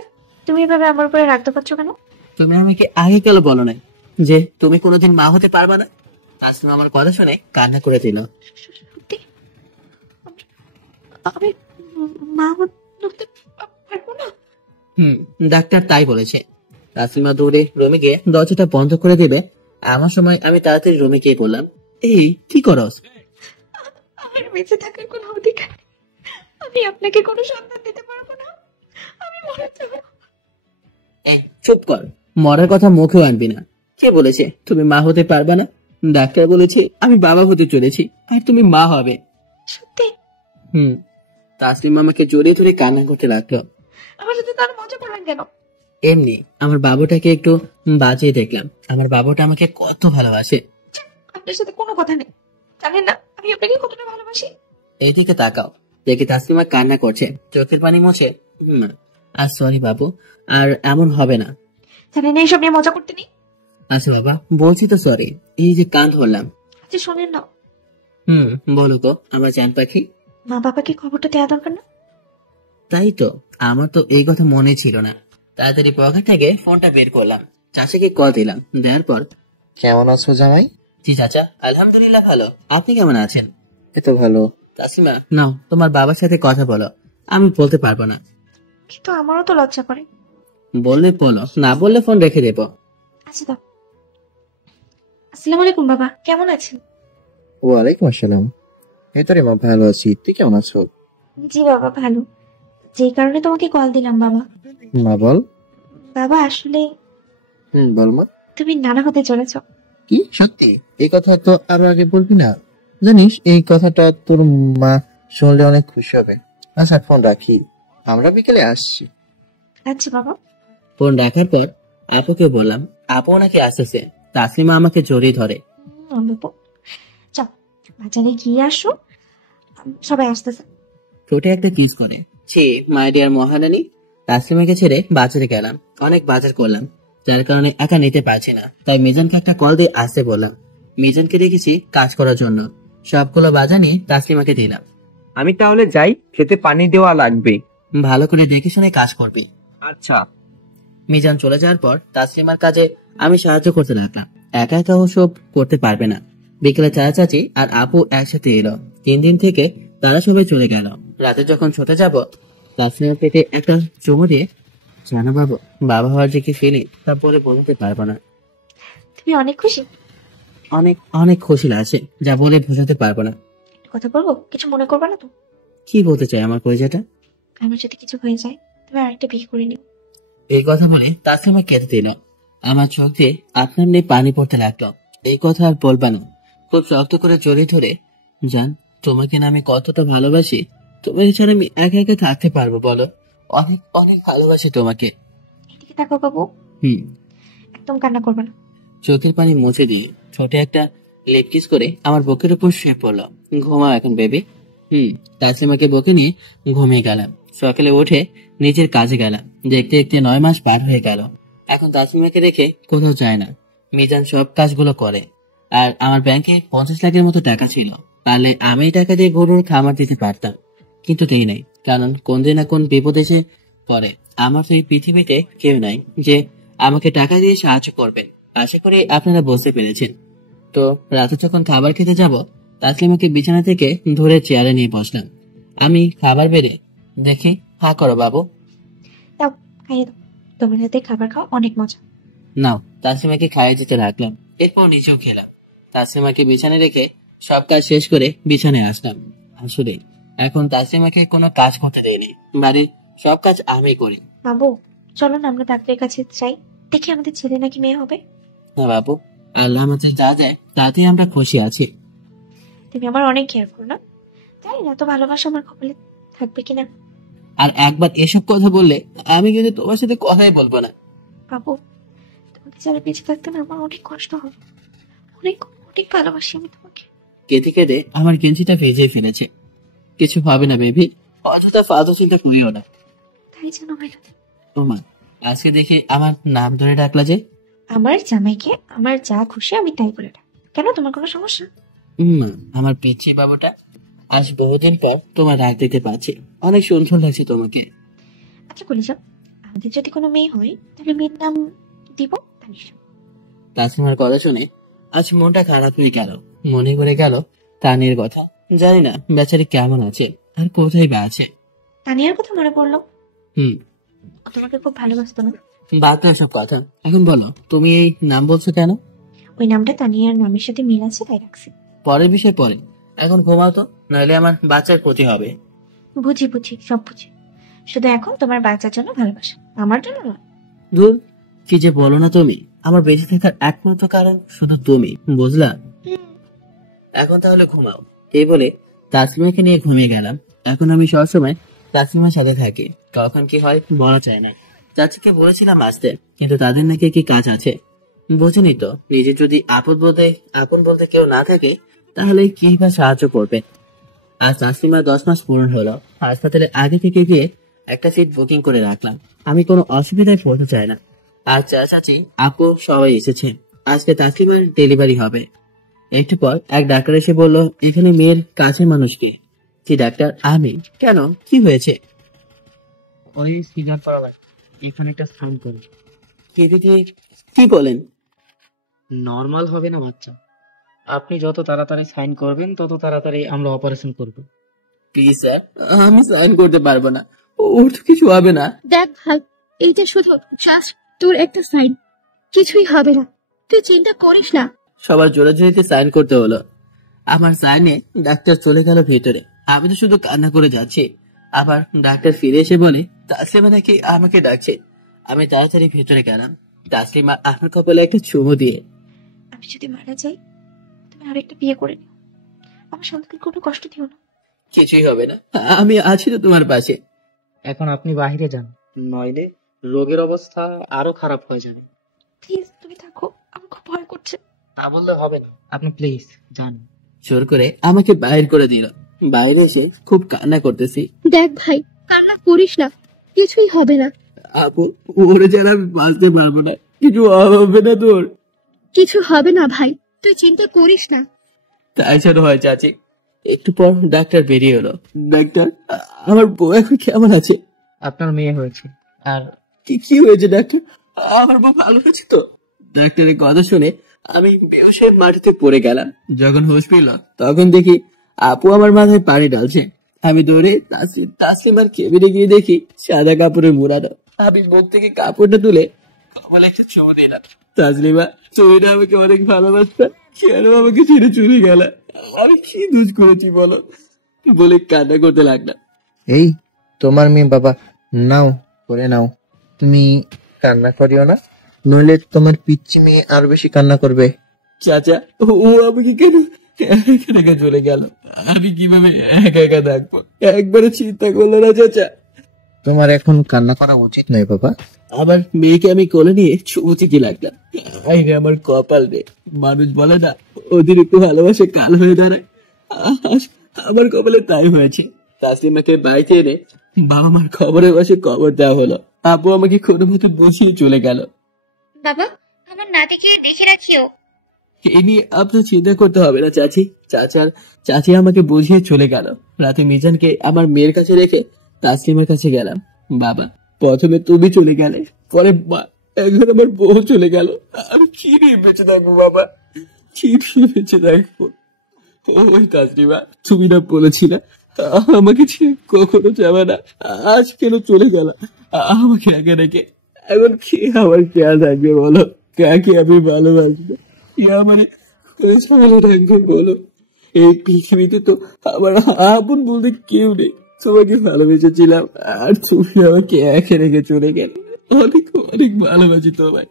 তুমি এভাবে আমার উপরে রাগ দেখাচ্ছ কেন? তুমি আমাকে আগে কেন বলো না যে তুমি কোনোদিন মা হতে পারবা না? তাসলিমা আমার কথা শুনে কান্না করে দিল। সত্যি আমি মা হতে পারবো না? ডাক্তার তাই বলেছে। তাসলিমা দৌড়ে রুমে গিয়ে দরজাটা বন্ধ করে দিবে আমার সময় আমি তাড়াতাড়ি রুমে গিয়ে বললাম, এই কি করস? আমার বেঁচে থাকার কোনো অধিকার নেই। আমি আপনাকে কোনো সন্তান দিতে পারবো না। আমি মরে যাবো। চুপ কর, মরার কথা মুখেও আনবি না। কে বলেছে তুমি মা হতে পারবা না? ডাক্তার বলেছে আমি বাবা হতে চলেছি আর তুমি মা হবে। সত্যি? তাসলিমা আমাকে জড়িয়ে ধরে কান্না করতে লাগলো। আমার সাথে তার মজা করলেন কেন? এমনি আমার বাবুটাকে একটু বাঁচিয়ে দেখলাম। আমার বাবুটা আমাকে কত ভালোবাসে। আপনার সাথে কোনো কথা নেই। জানেন না আমি আপনাকে কতটা ভালোবাসি। এইদিকে তাকাও, দেখি তাসলিমা কান্না করছে, চোখের পানি মুছে। আর সরি বাবু, আর এমন হবে না। জানেন এইসব নিয়ে মজা করতে নেই। আচ্ছা বাবা, বলছি তো সরি। এই যে কান ধরলাম। আচ্ছা শোনেন না। বলো তো আমার জান পাখি। মা বাবাকে খবরটা দেওয়া দরকার না? তাই তো, আমার তো এই কথা মনে ছিল না। তাড়াতাড়ি পকেট থেকে ফোনটা বের করলাম, চাচাকে কল দিলাম। দেওয়ার পর কেমন আছো জামাই? জি চাচা, আলহামদুলিল্লাহ ভালো। আপনি কেমন আছেন? এত ভালো। তাসলিমা নাও তোমার বাবার সাথে কথা বলো। আমি বলতে পারবো না। কিন্তু আমারও তো লজ্জা করে। বললে বলো, না বললে ফোন রেখে দেবো। আচ্ছা দাও। আসসালামু আলাইকুম বাবা, কেমন আছেন? ওয়ালাইকুম আসসালাম। এই তো রে মা, ভালো আছি। তুই কেমন আছো? জি বাবা ভালো। যেই কারণে তোমাকে কল দিলাম বাবা। মা বল। বাবা আসলে বল মা। তুমি নানা হতে চলেছ। কি সত্যি? এই কথা তো আরো আগে বলবি না? জানিস এই কথাটা তোর মা শুনলে অনেক খুশি হবে। আচ্ছা ফোন রাখি, আমরা বিকেলে আসছি। আচ্ছা বাবা। ফোন রাখার পর আপুকে বললাম, আপু নাকি আসতেছে। তাসলিমা আমাকে জড়িয়ে ধরে। চল বাজারে গিয়ে আসো, সবাই আসতেছে। ঠোঁটে একটা কিস করে। ছি মাই ডিয়ার মহারানী। তাসলিমাকে ছেড়ে বাজারে গেলাম। অনেক বাজার করলাম, যার কারণে একা নিতে পারছি না। তাই মিজানকে একটা কল দিয়ে আসতে বললাম। মিজানকে রেখেছি কাজ করার জন্য। সবগুলো বাজার নিয়ে তাসলিমাকে দিলাম। আমি তাহলে যাই, খেতে পানি দেওয়া লাগবে। ভালো করে দেখে শুনে কাজ করবি। আচ্ছা। মিজান চলে যাওয়ার পর তাসলিমার কাজে আমি সাহায্য করতে লাগলাম। একা একা ওসব করতে পারবে না। বিকেলে চাচি আর আপু একসাথে এলো। 3 দিন থেকে তারা সবাই চলে গেল। রাতে যখন শুতে যাব, তাসলিমার পেটে একটা চুমু দিয়ে, জানো বাবু, বাবা হওয়ার যে কি ফিলিং তা বলে বোঝাতে পারবো না। তুমি অনেক খুশি? অনেক অনেক খুশি লাগছে, যা বলে বোঝাতে পারবো না। কথা বলবো? কিছু মনে করবা না তো? কি বলতে চাই আমার কলিজাটা? আমার যদি কিছু হয়ে যায় তুমি আরেকটা বিয়ে করে নিও। এই কথা বলে তাসলিমা কেঁদে দিল। আমার চোখ দিয়ে আপনার নিয়ে পানি পড়তে লাগলো। এই কথা আর বলবা না। খুব শক্ত করে জড়িয়ে ধরে, জান তোমাকে না আমি কতটা ভালোবাসি। তোমাকে ছাড়া আমি একা একা থাকতে পারবো বলো? অনেক অনেক ভালোবাসি তোমাকে। এদিকে তাকাও বাবু। হুম। একদম কান্না করবে না। চোখের পানি মুছে দিয়ে ঠোঁটে একটা লিপ কিস করে আমার বুকের উপর শুয়ে পড়লো। ঘুমাও এখন বেবি। তাসলিমাকে বকে নিয়ে ঘুমিয়ে গেলাম। সকালে উঠে নিজের কাজে গেলাম। দেখতে দেখতে 9 মাস পার হয়ে গেল। এখন তাসলিমাকে রেখে কোথাও যায় না। মিজান সব কাজগুলো করে। আর আমার ব্যাংকে 50 লাখের মতো টাকা ছিল। পারলে আমি এই টাকা দিয়ে গরুর খামার দিতে পারতাম, কিন্তু দেই নাই। কারণ কোন দিন না কোন বিপদ এসে পড়ে। আমার তো এই পৃথিবীতে কেউ নাই যে আমাকে টাকা দিয়ে সাহায্য করবেন। আশা করি আপনারা বুঝতে পেরেছেন। তো রাতে যখন খাবার খেতে যাব, তাসলিমাকে বিছানা থেকে ধরে চেয়ারে নিয়ে বসলাম। আমি খাবার বেড়ে দেখি, হা করো বাবু। দাও, খাইয়ে দাও। তোমার হাতে খাবার খাওয়া অনেক মজা। নাও, তাসলিমাকে খাইয়ে দিতে রাখলাম। এরপর নিচেও খেলাম। তাসলিমাকে বিছানায় রেখে সব কাজ শেষ করে বিছানায় আসলাম। আসলে এখন তাসলিমাকে কোনো কাজ করতে দেয়নি। বাড়ির সব কাজ আমি করি। বাবু, চলো না আমরা ডাক্তারের কাছে যাই, দেখি আমাদের ছেলে নাকি মেয়ে হবে। না বাবু, আল্লাহ আমাদের যা দেয় তাতেই আমরা খুশি আছি। তুমি আমার অনেক কেয়ার করো না, জানি না তো ভালোবাসা আমার কপালে থাকবে কিনা। আর একবার এসব কথা বললে আমি কিন্তু তোমার সাথে কথাই বলবো না। বাবু, তোমাকে ছাড়া বেঁচে থাকতে না আমার অনেক কষ্ট হবে। অনেক অনেক ভালোবাসি আমি তোমাকে। কেঁদে কেঁদে আমার গেঞ্জিটা ভেজে ফেলেছে। কিছু হবে না বেবি, অযথা ফালতু চিন্তা করিও না। তাই যেন হয় না। ওমা, আজকে দেখি আমার নাম ধরে ডাকলা যে। আমার জামাইকে আমার যা খুশি আমি তাই বলে ডাক। কেন, তোমার কোনো সমস্যা? আমার পিচ্ছি বাবুটা, আজ বহুদিন পর তোমার ডাক দিতে পারছি। অনেক সুন্দর লাগছে তোমাকে। আচ্ছা বলে যাও, আমাদের যদি কোনো মেয়ে হয় তাহলে মেয়ের নাম দিব তানিশা। তাসলিমার কথা শুনে আজ মনটা খারাপ হয়ে গেল। মনে করে গেল তানির কথা। জানি না বেচারি কেমন আছে আর কোথায় বা আছে। তানিয়ার কথা মনে পড়লো। হুম, ও তোমাকে খুব ভালোবাসতো না? বাদ দাও সব কথা। এখন বলো, তুমি এই নাম বলছো কেন? ওই নামটা তানিয়ার নামের সাথে মিল আছে তাই রাখছি। পরের বিষয় পরে, এখন ঘুমাও তো, নইলে আমার বাচ্চার ক্ষতি হবে। বুঝি বুঝি, সব বুঝি। শুধু এখন তোমার বাচ্চার জন্য ভালোবাসা, আমার জন্য নয়। ধুর, কি যে বলো না তুমি। আমার বেঁচে থাকার একমাত্র কারণ শুধু তুমি, বুঝলা? এখন তাহলে ঘুমাও। এই বলে তাসলিমাকে নিয়ে ঘুমিয়ে গেলাম। এখন আমি সবসময় তাসলিমার সাথে থাকি। কখন কি হয় বলা যায় না। চাচিকে বলেছিলাম আসতে, কিন্তু তাদের নাকি কি কাজ আছে। বোঝেনি তো, নিজে যদি আপন বলতে কেউ না থাকে তাহলে কি বা সাহায্য করবে। আজ তাসলিমা 10 মাস পূরণ হলো। হাসপাতালে আগে থেকে গিয়ে একটা সিট বুকিং করে রাখলাম। আমি কোনো অসুবিধায় পড়তে চাই না। আর চাচি আপু সবাই এসেছে। আজকে তাসলিমার ডেলিভারি হবে। একটু পর এক ডাক্তার এসে বলল, এখানে মেয়ের কাছের মানুষ কে? কি ডাক্তার? আমি। কেন, কি হয়েছে? ওই সিজার করা লাগে, এখানে একটা সাইন করুন। কি বলেন? নর্মাল হবে না বাচ্চা। আপনি যত তাড়াতাড়ি সাইন করবেন তত তাড়াতাড়ি আমরা অপারেশন করব। প্লিজ স্যার, আমি সাইন করতে পারবো না। ওর তো কিছু হবে না। দেখ ভাই, এইটা শুধু জাস্ট তোর একটা সাইন, কিছুই হবে না, তুই চিন্তা করিস না। সবার জোরাজোরিতে সাইন করতে হলো। আমার সাইনে ডাক্তার চলে গেল ভেতরে। আমি তো শুধু কান্না করে যাচ্ছি। আবার ডাক্তার ফিরে এসে বলে তাসলিমা নাকি আমাকে ডাকছে। আমি তাড়াতাড়ি ভেতরে গেলাম। তাসলিমা আমার কপালে একটা চুমু দিয়ে, আমি যদি মারা যাই তুমি আরেকটা বিয়ে করে নিও, আমার সন্তানকে কোনো কষ্ট দিও না। কিছুই হবে না, আমি আছি তো তোমার পাশে। এখন আপনি বাইরে যান, নইলে রোগের অবস্থা আরো খারাপ হয়ে যাবে। প্লিজ তুমি থাকো, আমার খুব ভয় করছে। তা বললে হবে না, আপনি প্লিজ যান। জোর করে আমাকে বাইর করে দিল। বাইরে এসে খুব কান্না করতেছি। দেখ ভাই, কান্না করিস না, কিছুই হবে না। আপু, ওরে যেন আমি বাঁচতে পারবো না। কিছু হবে না তোর? কিছু হবে না ভাই, তুই চিন্তা করিস না। তাই যেন হয় চাচি। একটু পর ডাক্তার বেরিয়ে এলো। ডাক্তার, আমার বউ এখন কেমন আছে? আপনার মেয়ে হয়েছে। আর কি হয়েছে ডাক্তার? আমার বউ ভালো আছে তো? ডাক্তারের কথা শুনে আমি বেহুশ হয়ে মাটিতে পড়ে গেলাম। যখন হুঁশ ফিরলাম তখন দেখি আপু আমার মাথায় পানি ঢালছে। আমি দৌড়ে তাসলিমার কেবিনে গিয়ে দেখি সাদা কাপড়ের মুড়ানো। আমি বুক থেকে কাপড়টা তুলে কপালে একটা চুমু দিলাম। তাসলিমা, তুমি না আমাকে অনেক ভালোবাসতা, কেন আমাকে ছেড়ে চলে গেল? আমি কি দোষ করেছি বলো? বলে কান্না করতে লাগলাম। এই তোমার মেয়ে বাবা, নাও করে নাও। তুমি কান্না করিও না, নইলে তোমার পিচ্চি মেয়ে আর বেশি কান্না করবে। চাচা, ও আমাকে কেন একা চলে গেল? আমি কিভাবে একা একা থাকবো? একবারে চিন্তা করলো না চাচা? তোমার এখন কান্না করা উচিত নয় বাবা। আমার মেয়েকে আমি কোলে নিয়ে চুমুচিকি লাগলাম। আরে আমার কপাল রে, মানুষ বলে না অতিরিক্ত ভালোবাসে কাল হয়ে দাঁড়ায়, আজ আমার কপালে তাই হয়েছে। তাসলিমাকে বাড়িতে এনে বাবা মার খবরে বসে কবর দেওয়া হলো। আপু আমাকে কোনো মতো বসিয়ে চলে গেল। বাবা, আমার নাতিকে দেখে রাখিও। এই নিয়ে আপনার চিন্তা করতে হবে না চাচি। চাচি আমাকে বুঝিয়ে চলে গেল। রাতে মিজানকে আমার মেয়ের কাছে রেখে তাসলিমার কাছে গেলাম। বাবা, প্রথমে তুমি চলে গেলে, পরে মা, এখন আমার বউ চলে গেল। আমি কি নিয়ে বেঁচে থাকবো বাবা, কি নিয়ে বেঁচে থাকবো? ওই তাসলিমা, তুমি না বলেছিলে আমাকে ছেড়ে কখনো যাবে না, আজ কেন চলে গেল আমাকে একা রেখে? এখন কি আমার খেয়াল থাকবে বলো? কাকে আমি ভালোবাসবো? কি আমার ভালো থাকবে বলো? এই পৃথিবীতে তো আমার আপন বলতে কেউ নেই। তোমাকে ভালোবেসেছিলাম আর তুমি আমাকে একা রেখে চলে গেলে। অনেক অনেক ভালোবাসি তোমায়।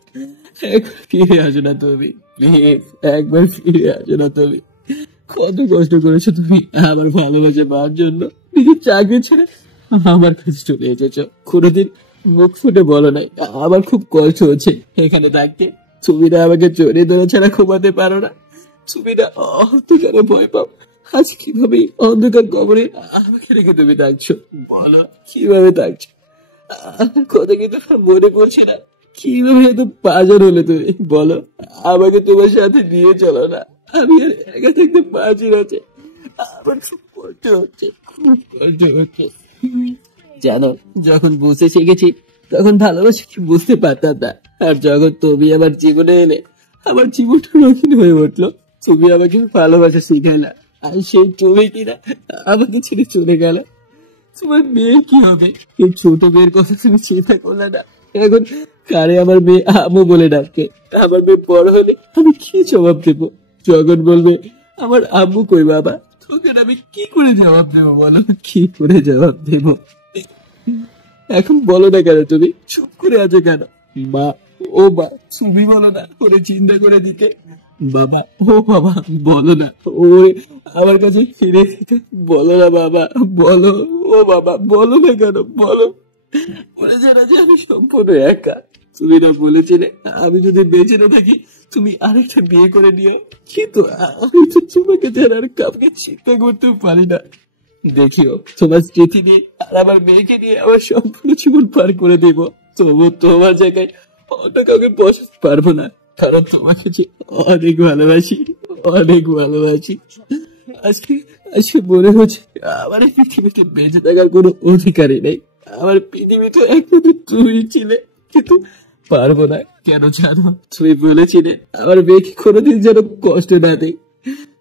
একবার ফিরে আসো না তুমি, প্লিজ একবার ফিরে আসো না তুমি। কত কষ্ট করেছো তুমি আমার ভালোবাসা পাওয়ার জন্য। নিজের চাকরি ছেড়ে আমার কাছে চলে এসেছো, কোনোদিন মুখ ফুটে বলো নাই আমার খুব কষ্ট হচ্ছে এখানে থাকতে। তুমি না আমাকে চড়িয়ে ধরে ছাড়া ঘুমাতে পারো না, তুমি না অন্ধকারে ভয় পাও। আজ কিভাবে অন্ধকার কবরে আমাকে রেখে তুমি থাকছো বলো? কিভাবে থাকছো আমার কথা কি তোমার মনে পড়ছে না? কিভাবে এত পাগল হলে তুমি বলো? আমাকে তোমার সাথে নিয়ে চলো না, আমি আর একা থাকতে পারছি না। আমার খুব কষ্ট হচ্ছে, খুব কষ্ট হচ্ছে। জানো, যখন বুঝতে শিখেছি তখন ভালোবাসা কি বুঝতে পারতাম না, আর যখন তুমি আমার জীবনে এলে আমার জীবনটা রঙিন হয়ে উঠলো। তুমি আমাকে ভালোবাসা শিখাইলা, আর সেই তুমি কিনা আমাকে ছেড়ে চলে গেলে। তোমার মেয়ে কি হবে? এই ছোট মেয়ের কথা তুমি চিন্তা করলে না? এখন কারে আমার মেয়ে আমু বলে ডাকে। আমার মেয়ে বড় হলে আমি কি জবাব দেবো? যখন বলবে আমার আম্মু কই বাবা, তখন আমি কি করে জবাব দেবো বলো? কি করে জবাব দেবো? এখন বলো না কেন, তুমি চুপ করে আছো কেন? মা, ও মা, তুমি বলো না ওরে চিন্তা করে দিতে। বাবা, ও বাবা, বলো না ও আমার কাছে ফিরে দিতে। বলো না বাবা, বলো। ও বাবা, বলো না কেন, বলো। ওরা জানা যে আমি সম্পূর্ণ একা। তুমি না বলেছিলে আমি যদি বেঁচে না থাকি তুমি আরেকটা বিয়ে করে নিও, কিন্তু আমি তো তোমাকে ছাড়া আর কাউকে চিন্তা করতে পারি না। দেখিও, তোমার স্মৃতি নিয়ে আর আমার মেয়েকে নিয়ে আমার সম্পূর্ণ জীবন পার করে দেব। তবু তোমার জায়গায় অন্য কাউকে বসাতে পারবো না, কারণ তোমাকে যে অনেক ভালোবাসি, অনেক ভালোবাসি। আজকে আজকে মনে হচ্ছে আমার এই পৃথিবীতে বেঁচে থাকার কোনো অধিকারই নেই। আমার পৃথিবীতে একমাত্র তুমি ছিলে, কিন্তু পারবো না। কেন জানো? তুমি বলেছিলে আমার মেয়েকে কোনোদিন যেন কষ্ট না দেয়।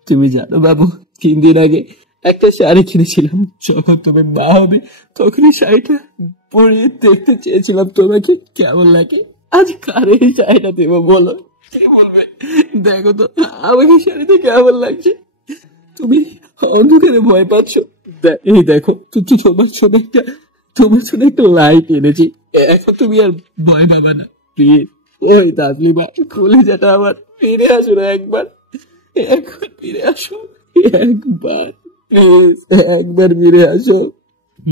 তুমি জানো বাবু, 3 দিন আগে একটা শাড়ি কিনেছিলাম। যখন তুমি মা হবে তখনই শাড়িটা পরিয়ে দেখতে চেয়েছিলাম তোমাকে কেমন লাগে। আজ কারে এই শাড়িটা দেবো বলো? কে বলবে দেখো তো আমাকে শাড়িতে কেমন লাগছে? তুমি অন্ধকারে ভয় পাচ্ছ? এই দেখো, তুমি তোমার জন্য একটা লাইট এনেছি। এখন তুমি আর ভয় পাবে না, প্লিজ। ওই তাসলিমা, কলিজাটা আমার ফিরে আসো না একবার, এখন ফিরে আসো একবার, প্লিজ একবার ফিরে আসো।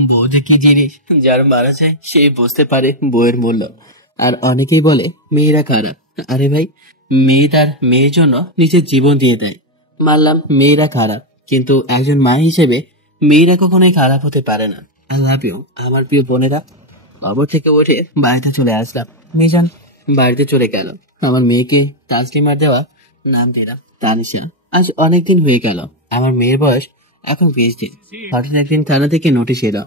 বউ যে কি জিনিস, যার মারা যায় সেই বুঝতে পারে বউয়ের মূল্য। আর অনেকেই বলে মেয়েরা খারাপ। আরে ভাই, মেয়ে তার মেয়ের জন্য নিজের জীবন দিয়ে দেয়। মানলাম মেয়েরা খারাপ, কিন্তু একজন মা হিসেবে মেয়েরা কখনোই খারাপ হতে পারে না। আই লাভ ইউ আমার প্রিয় বোনেরা। কবর থেকে উঠে বাড়িতে চলে আসলাম। মিজান বাড়িতে চলে গেল। আমার মেয়েকে তাসলিমার দেওয়া নাম দিলাম তানিশা। আজ অনেকদিন হয়ে গেল। আমার মেয়ের বয়স এখন 20 দিন। হঠাৎ একদিন থানা থেকে নোটিশ এলো।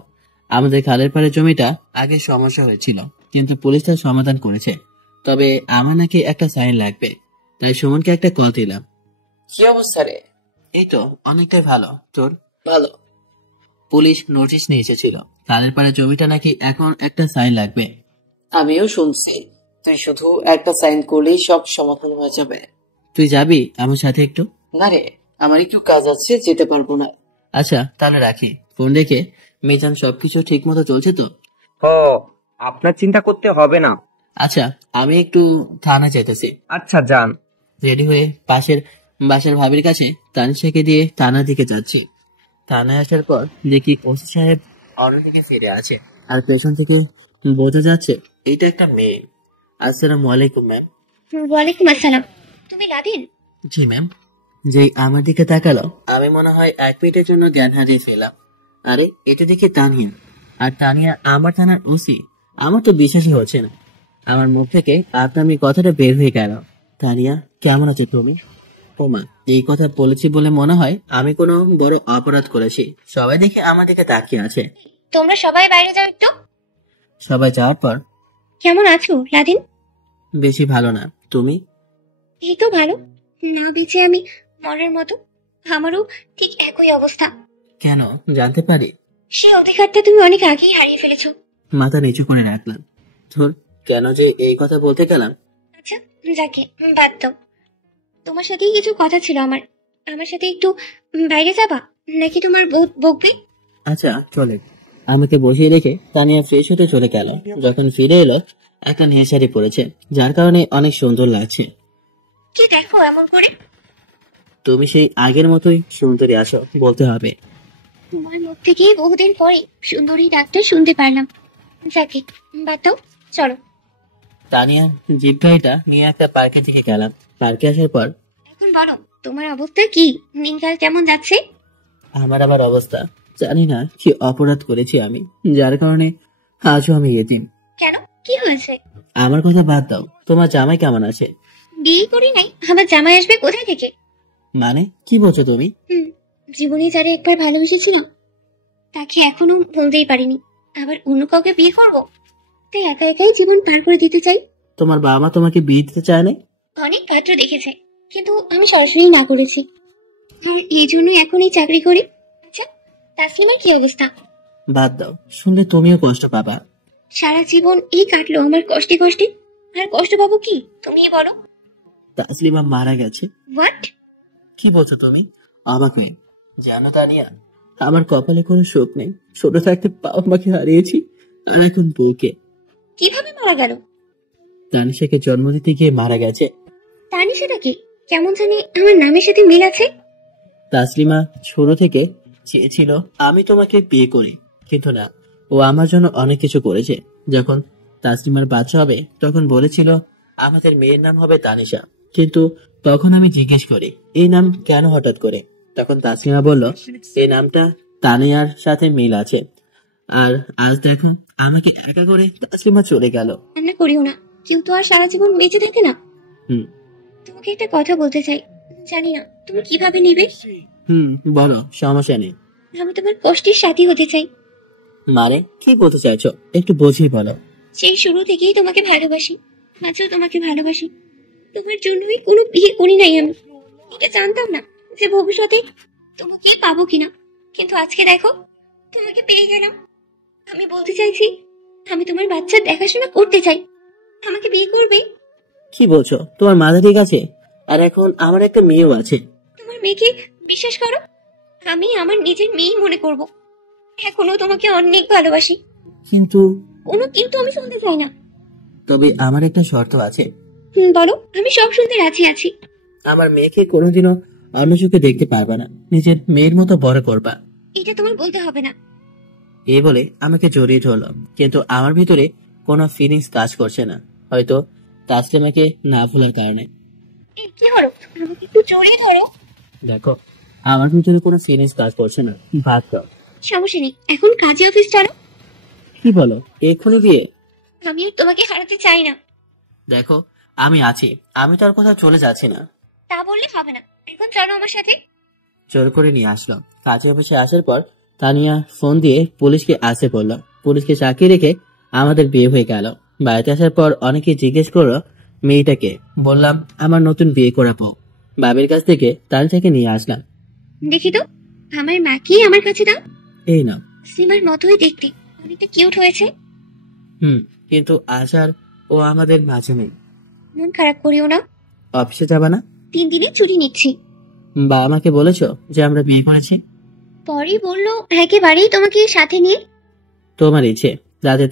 আমাদের খালের পাড়ের জমিটা আগে সমস্যা হয়েছিল, কিন্তু পুলিশ তার সমাধান করেছে। তবে আমার নাকি একটা সাইন লাগবে, তাই সুমনকে একটা কল দিলাম। কি অবস্থা রে? এই তো অনেকটাই ভালো। তোর? ভালো। পুলিশ নোটিশ নিয়ে এসেছিল, খালের পাড়ের জমিটা নাকি এখন একটা সাইন লাগবে। আমিও শুনছি, তুই শুধু একটা সাইন করলেই সব সমাধান হয়ে যাবে। তুই যাবি আমার সাথে একটু? না রে, আমার একটু কাজ আছে, যেতে পারবো না। আচ্ছা তাহলে রাখি। ফোন রেখে, মিজান সবকিছু ঠিক মতো চলছে তো? ও, আপনার চিন্তা করতে হবে না। আচ্ছা, আমি একটু থানা যেতেছি। আচ্ছা যান। রেডি হয়ে পাশের বাসার ভাবির কাছে তানিশাকে দিয়ে থানার দিকে যাচ্ছি। থানায় আসার পর দেখি ওসি সাহেব অন্যদিকে ফিরে আছে, আর পেছন থেকে বোঝা যাচ্ছে এইটা একটা মেয়ে। আসসালামু আলাইকুম ম্যাম। ওয়ালাইকুম আসসালাম। তুমি লাদিন? জি ম্যাম। যে আমার দিকে তাকালো, আমি মনে হয় 1 মিনিটের জন্য জ্ঞান হারিয়ে ফেলাম। আরে এটা দেখে তানিয়া, আর তানিয়া আমার থানার ওসি। আমার তো বিশ্বাসই হচ্ছে না। আমার মুখ থেকে আপনার কথাটা বের হয়ে গেল। তানিয়া, কেমন আছো তুমি? ওমা, এই কথা বলেছি বলে মনে হয় আমি কোনো বড় অপরাধ করেছি। সবাই দেখে আমার দিকে তাকিয়ে আছে। তোমরা সবাই বাইরে যাও একটু। সবাই যাওয়ার পর, কেমন আছো লাদিন? বেশি ভালো না, তুমি? এই তো ভালো। না বেঁচে আমি মরার মতো। আমারও ঠিক একই অবস্থা। কেন জানতে পারি? সেই অধিকারটা তুমি অনেক আগেই হারিয়ে ফেলেছো। মাথা নিচু করে রাখলাম। ধর, কেন যে এই কথা বলতে গেলাম। আচ্ছা যাকে বাদ দাও। তোমার সাথেই কিছু কথা ছিল আমার। আমার সাথে একটু বাইরে যাবা, নাকি তোমার বউ বকবে? আচ্ছা চলে। আমাকে বসিয়ে রেখে তানিয়া ফ্রেশ হতে চলে গেল। যখন ফিরে এলো, একটা নীল শাড়ি পরেছে, যার কারণে অনেক সুন্দর লাগছে। কি দেখো এমন করে? তুমি সেই আগের মতোই সুন্দরী আছো বলতে হবে। তোমার মুখ থেকে বহুদিন পরে সুন্দরী ডাকটা শুনতে পারলাম। যাকে বাদ দাও, চলো। তানিয়া জিপ গাড়িটা নিয়ে একটা পার্কের দিকে গেলাম। পার্কে আসার পর, এখন বলো তোমার অবস্থা কি? দিনকাল কেমন যাচ্ছে? আমার আবার অবস্থা, জানি না কি অপরাধ করেছি আমি, যার কারণে আজও আমি এতিম। কেন, কি হয়েছে? আমার কথা বাদ দাও, তোমার জামাই কেমন আছে? বিয়ে করি নাই, আমার জামাই আসবে কোথা থেকে? মানে কি বলছো তুমি? জীবনে যারা একবার ভালোবেসেছিল তাকে এখনো ভুলতেই পারিনি। আবার অন্য কাউকে বিয়ে করবো? তাই একা একাই জীবন পার করে দিতে চাই। তোমার বাবা মা তোমাকে বিয়ে দিতে চায় না? অনেক পাত্র দেখেছে, কিন্তু আমি সরাসরি না করেছি। আর এই জন্যই এখন এই চাকরি করি। আচ্ছা, তাসলিমার কি অবস্থা? বাদ দাও, শুনলে তুমিও কষ্ট পাবা। সারা জীবন এই কাটলো আমার কষ্টে কষ্টে, আর কষ্ট পাবো কি তুমি বলো? তাসলিমা মারা গেছে। হোয়াট? কি বলছো তুমি? অবাক হয়ে, জানো তানিয়া, আমার কপালে কোনো শোক নেই। ছোট থাকতে বাবা মাকে হারিয়েছি, আর এখন বউকে। কিভাবে মারা গেল? তানিশাকে জন্ম দিতে গিয়ে মারা গেছে। তানিশাটা কি? কেমন জানি আমার নামের সাথে মিল আছে। তাসলিমা ছোট থেকে চেয়েছিল আমি তোমাকে বিয়ে করি, কিন্তু না, ও আমার জন্য অনেক কিছু করেছে। যখন তাসলিমার বাচ্চা হবে তখন বলেছিল আমাদের মেয়ের নাম হবে তানিশা, কিন্তু তখন আমি জিজ্ঞেস করি এই নাম কেন হঠাৎ করে। তখন তাসলিমা বলল এই নামটা তানিয়ার সাথে মিল আছে। আর আজ দেখো, আমাকে একা করে তাসলিমা চলে গেল। রান্না করিও না, কেউ তো আর সারা জীবন বেঁচে থাকে না। হুম তোমাকে একটা কথা বলতে চাই, জানি না তুমি কিভাবে নিবে। বলো, সমস্যা নেই। আমি তোমার কষ্টের সাথী হতে চাই। মানে কি বলতে চাইছো, একটু বুঝিয়ে বলো। সেই শুরু থেকেই তোমাকে ভালোবাসি, আজও তোমাকে ভালোবাসি। তোমার জন্যই কোনো বিয়ে করি নাই আমি। এটা জানতাম না যে ভবিষ্যতে তোমাকে পাবো কিনা, কিন্তু আজকে দেখো তোমাকে পেয়ে গেলাম। আমি বলতে চাইছি, আমি তোমার বাচ্চার দেখাশোনা করতে চাই। আমাকে বিয়ে করবে? কি বলছো, তোমার মাথা ঠিক আছে? আর এখন আমার একটা মেয়েও আছে। তোমার মেয়েকে বিশ্বাস করো, আমি আমার নিজের মেয়ে মনে করব। এখনো তোমাকে অনেক ভালোবাসি। কিন্তু কোনো কিন্তু আমি শুনতে চাই না। তবে আমার একটা শর্ত আছে। বলো, আমি সব শুনতে রাজি আছি। আমার মেয়েকে কোনোদিনও অন্য চোখে দেখতে পারবা না, নিজের মেয়ের মতো বড় করবা। এটা তোমার বলতে হবে না। এই বলে আমাকে জড়িয়ে ধরলো, কিন্তু আমার ভিতরে কোনো ফিলিংস কাজ করছে না, হয়তো তাসলিমাকে না ভোলার কারণে। এই কি হলো? আমাকে একটু জড়িয়ে ধরো। দেখো, আমার ভিতরে কোনো ফিলিংস কাজ করছে না। ভাত খাও। সমস্যা নেই, এখন কাজে অফিস চলো। কি বলো, এক্ষুনি বিয়ে? আমি আর তোমাকে হারাতে চাই না। দেখো, আমি আছি, আমি তোর কোথাও চলে যাচ্ছি না। তা বললে হবে না, এখন চলো আমার সাথে। জোর করে নিয়ে আসলো। কাজে অফিসে আসার পর তানিয়া ফোন দিয়ে পুলিশকে আসতে বললো। পুলিশকে চাকরি রেখে আমাদের বিয়ে হয়ে গেল। বাড়িতে আসার পর অনেকে জিজ্ঞেস করলো মেয়েটাকে। বললাম আমার নতুন বিয়ে করাবো। বাবির কাছ থেকে তানিয়াকে নিয়ে আসলাম। দেখি তো, আমার মাকে আমার কাছে দাও। এই না। সিমার মতোই দেখতে, অনেকটা কিউট হয়েছে। কিন্তু আজ আর ও আমাদের মাঝে নেই। মন খারাপ করিও না। অফিসে যাবা না? 3 দিনের ছুটি নিচ্ছি। বা আমাকে বলেছো যে আমরা বিয়ে করেছি? পরে বললো একেবারেই তোমাকে সাথে নিয়ে। তোমার ইচ্ছে। রাতে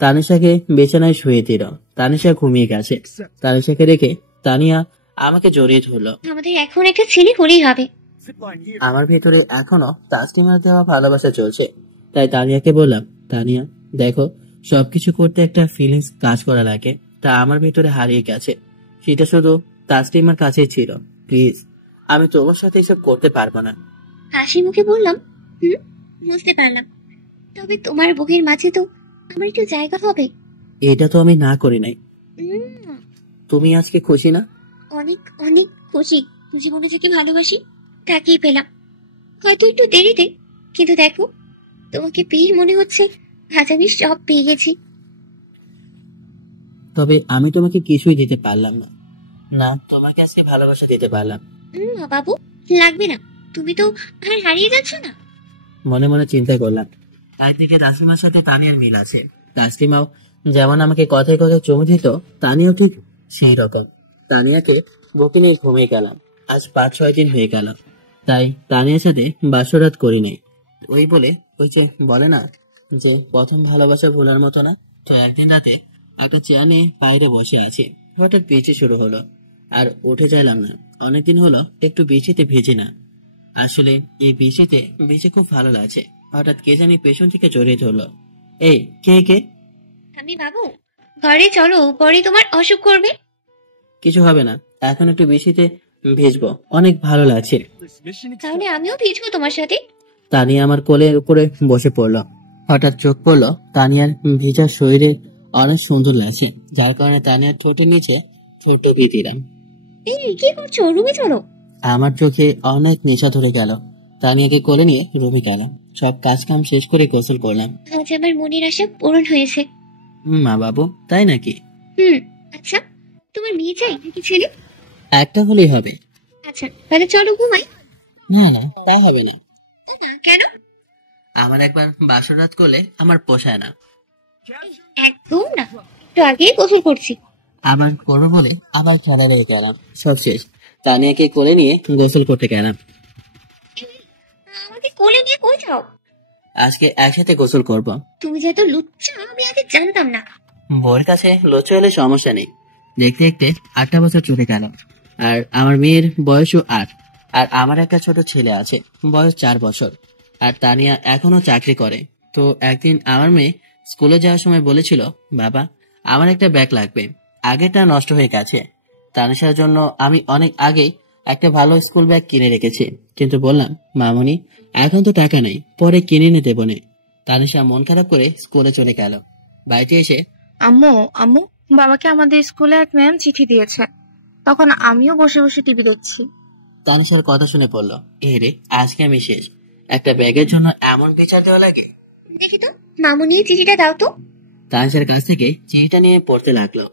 তানিশাকে বিছানায় শুয়ে দিল। তানিশা ঘুমিয়ে গেছে। তানিশাকে রেখে তানিয়া আমাকে জড়িয়ে ধরলো। আমাদের এখন একটা ছেলে হলেই হবে। আমার ভেতরে এখনো তাসলিমার দেওয়া ভালোবাসা চলছে, তাই তানিয়াকে বললাম, তানিয়া দেখো, সবকিছু করতে একটা ফিলিংস কাজ করা লাগে, তা আমার ভিতরে হারিয়ে গেছে। সেটা শুধু তাসলিমার কাছেই ছিল। প্লিজ, আমি তোমার সাথে এসব করতে পারবো না। হাসি মুখে বললাম, বুঝতে পারলাম, তবে তোমার বুকের মাঝে তো আমার একটু জায়গা হবে। এটা তো আমি না করি নাই। উম, তুমি আজকে খুশি না? অনেক অনেক খুশি। জীবনে যাকে ভালোবাসি তাকেই পেলাম, হয়তো একটু দেরিতে, কিন্তু দেখো, তোমাকে পেয়ে মনে হচ্ছে আজ আমি সব পেয়ে গেছি। তবে আমি তোমাকে কিছুই দিতে পারলাম না। না, তোমাকে আজকে ভালোবাসা দিতে পারলাম। বাবু, লাগবে না, তুমি তো আর হারিয়ে যাচ্ছ না। মনে মনে চিন্তা করলাম, একদিকে তাসলিমার সাথে তানিয়ার মিল আছে। তাসলিমাও যেমন আমাকে কথায় কথায় চমে দিত, তানিয়াও ঠিক সেই রকম। তানিয়াকে বুকে নিয়ে ঘুমিয়ে গেলাম। আজ 5-6 দিন হয়ে গেল, তাই তানিয়ার সাথে বাসরাত করি নাই। ওই বলে, ওই যে বলে না যে প্রথম ভালোবাসা ভোলার মতো না। তো একদিন রাতে একটা চেয়ার নিয়ে বাইরে বসে আছি, হঠাৎ বৃষ্টি শুরু হলো আর উঠে চাইলাম না। অনেকদিন হলো একটু বৃষ্টিতে ভিজে না। আসলে এই বৃষ্টিতে ভিজে খুব ভালো লাগছে। হঠাৎ কে জানি পেছন থেকে জড়িয়ে ধরলো। এই, কে কে? আমি বাবু, ঘরে চলো, পরে তোমার অসুখ করবে। কিছু হবে না, এখন একটু বৃষ্টিতে ভিজবো, অনেক ভালো লাগছে। তাহলে আমিও ভিজবো তোমার সাথে। তানিয়া আমার কোলের উপরে বসে পড়লো। হঠাৎ চোখ পড়লো তানিয়ার ভিজা শরীরে অনেক সুন্দর লাগছে, যার কারণে তানিয়ার ঠোঁটের নিচে ঠোঁট টিপিয়ে দিলাম। এই কি করছো, রুমে চলো। আমার চোখে অনেক নেশা ধরে গেল। তানিয়াকে কোলে নিয়ে রুমে গেলাম। সব কাজ কাম শেষ করে গোসল করলাম। আজ আমার মনের আশা পূরণ হয়েছে। মা বাবু, তাই নাকি? আচ্ছা, তোমার মেয়ে চাই নাকি ছেলে? একটা হলেই হবে। আচ্ছা, তাহলে চলো ঘুমাই। না না, তা হবে না। কেন? আমার একবার বাসরাত করলে আমার পোষায় না। একদম না, একটু আগেই গোসল করছি। আবার করবো বলে আবার খেলা লেগে গেলাম। সব শেষ, তানিয়াকে কোলে নিয়ে গোসল করতে গেলাম। আমাকে কোলে নিয়ে কই যাও? আজকে একসাথে গোসল করব। তুমি যে এত লুচ্চা আমি আগে জানতাম না। বউয়ের কাছে লজ্জা হলে সমস্যা নেই। দেখতে দেখতে 8টা বছর চলে গেল, আর আমার মেয়ের বয়সও 8। আর আমার একটা ছোট ছেলে আছে, বয়স 4 বছর। আর তানিয়া এখনো চাকরি করে। তো একদিন আমার মেয়ে স্কুলে যাওয়ার সময় বলেছিল, বাবা, আমার একটা ব্যাগ লাগবে, আগেটা নষ্ট হয়ে গেছে। তানিশার জন্য আমি অনেক আগেই একটা ভালো স্কুল ব্যাগ কিনে রেখেছি, কিন্তু বললাম, মামনি, এখন তো টাকা নেই, পরে কিনে নিতে বনে। তানিশা মন খারাপ করে স্কুলে চলে গেল। বাড়িতে এসে, আম্মু আম্মু, বাবাকে আমাদের স্কুলে এক ম্যাম চিঠি দিয়েছে। তখন আমিও বসে বসে টিভি দেখছি। তানিশার কথা শুনে পড়ল, রে, আজকে আমি শেষ। একটা ব্যাগের জন্য এমন বিচার দেওয়া লাগে? দেখি তো, মামুনি চিঠিটা দাও তো। তানিশার কাছ থেকে চিঠিটা নিয়ে পড়তে লাগলো।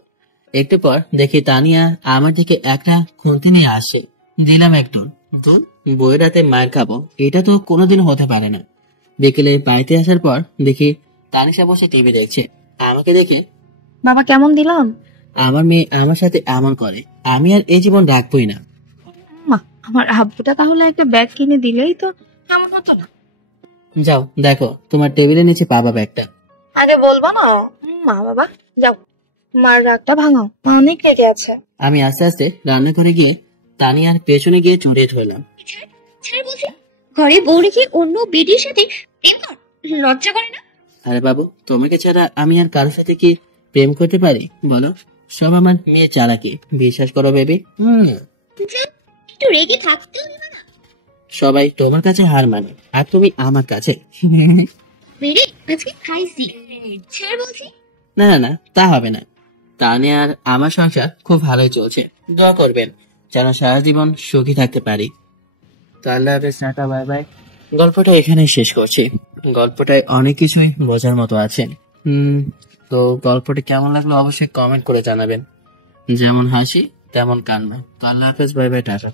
একটু পর দেখি তানিয়া আমার দিকে একটা খুন্তি নিয়ে আসে। দিলাম একটু। বইয়ের রাতে মায়ের খাবো, এটা তো কোনোদিন হতে পারে না। বিকেলে বাড়িতে আসার পর দেখি তানিশা বসে টিভি দেখছে। আমাকে দেখে, বাবা কেমন দিলাম? আমার মেয়ে আমার সাথে এমন করে, আমি আর এই জীবন রাখবই না। মা, আমার আব্বুটা তাহলে একটা ব্যাগ কিনে দিলেই তো এমন হতো না। যাও দেখো, তোমার টেবিলের নিচে পাবা ব্যাগটা। আগে বলবো না? মা বাবা, যাও, মার রাগটা ভাঙাও, মা অনেক রেগে আছে। আমি আস্তে আস্তে রান্না করে গিয়ে তানিয়ার পেছনে গিয়ে জড়িয়ে ধরলাম। ছাড় বলছি, ঘরে বউ রেখে অন্য বেডির সাথে প্রেম কর, লজ্জা করে না? আরে বাবু, তোমাকে ছাড়া আমি আর কারোর সাথে কি প্রেম করতে পারি বলো? সব আমার মেয়ে চালাকি, বিশ্বাস করো বেবি। একটু রেগে থাকতেও হবে না। সবাই তোমার কাছে হার মানে, আর তুমি আমার কাছে। বেড়ে আজকে খাইছি, ছাড় বলছি। না না না, তা হবে না। তানিয়া আর আমার সংসার খুব ভালোই চলছে। দোয়া করবেন যেন সারা জীবন সুখী থাকতে পারি। তো আল্লাহ হাফেজ, টাটা, বাই বাই। গল্পটা এখানেই শেষ করছি। গল্পটায় অনেক কিছুই বোঝার মতো আছে। তো গল্পটি কেমন লাগলো অবশ্যই কমেন্ট করে জানাবেন। যেমন হাসি তেমন কান্না। তো আল্লাহ হাফেজ, বাই বাই, টাটা।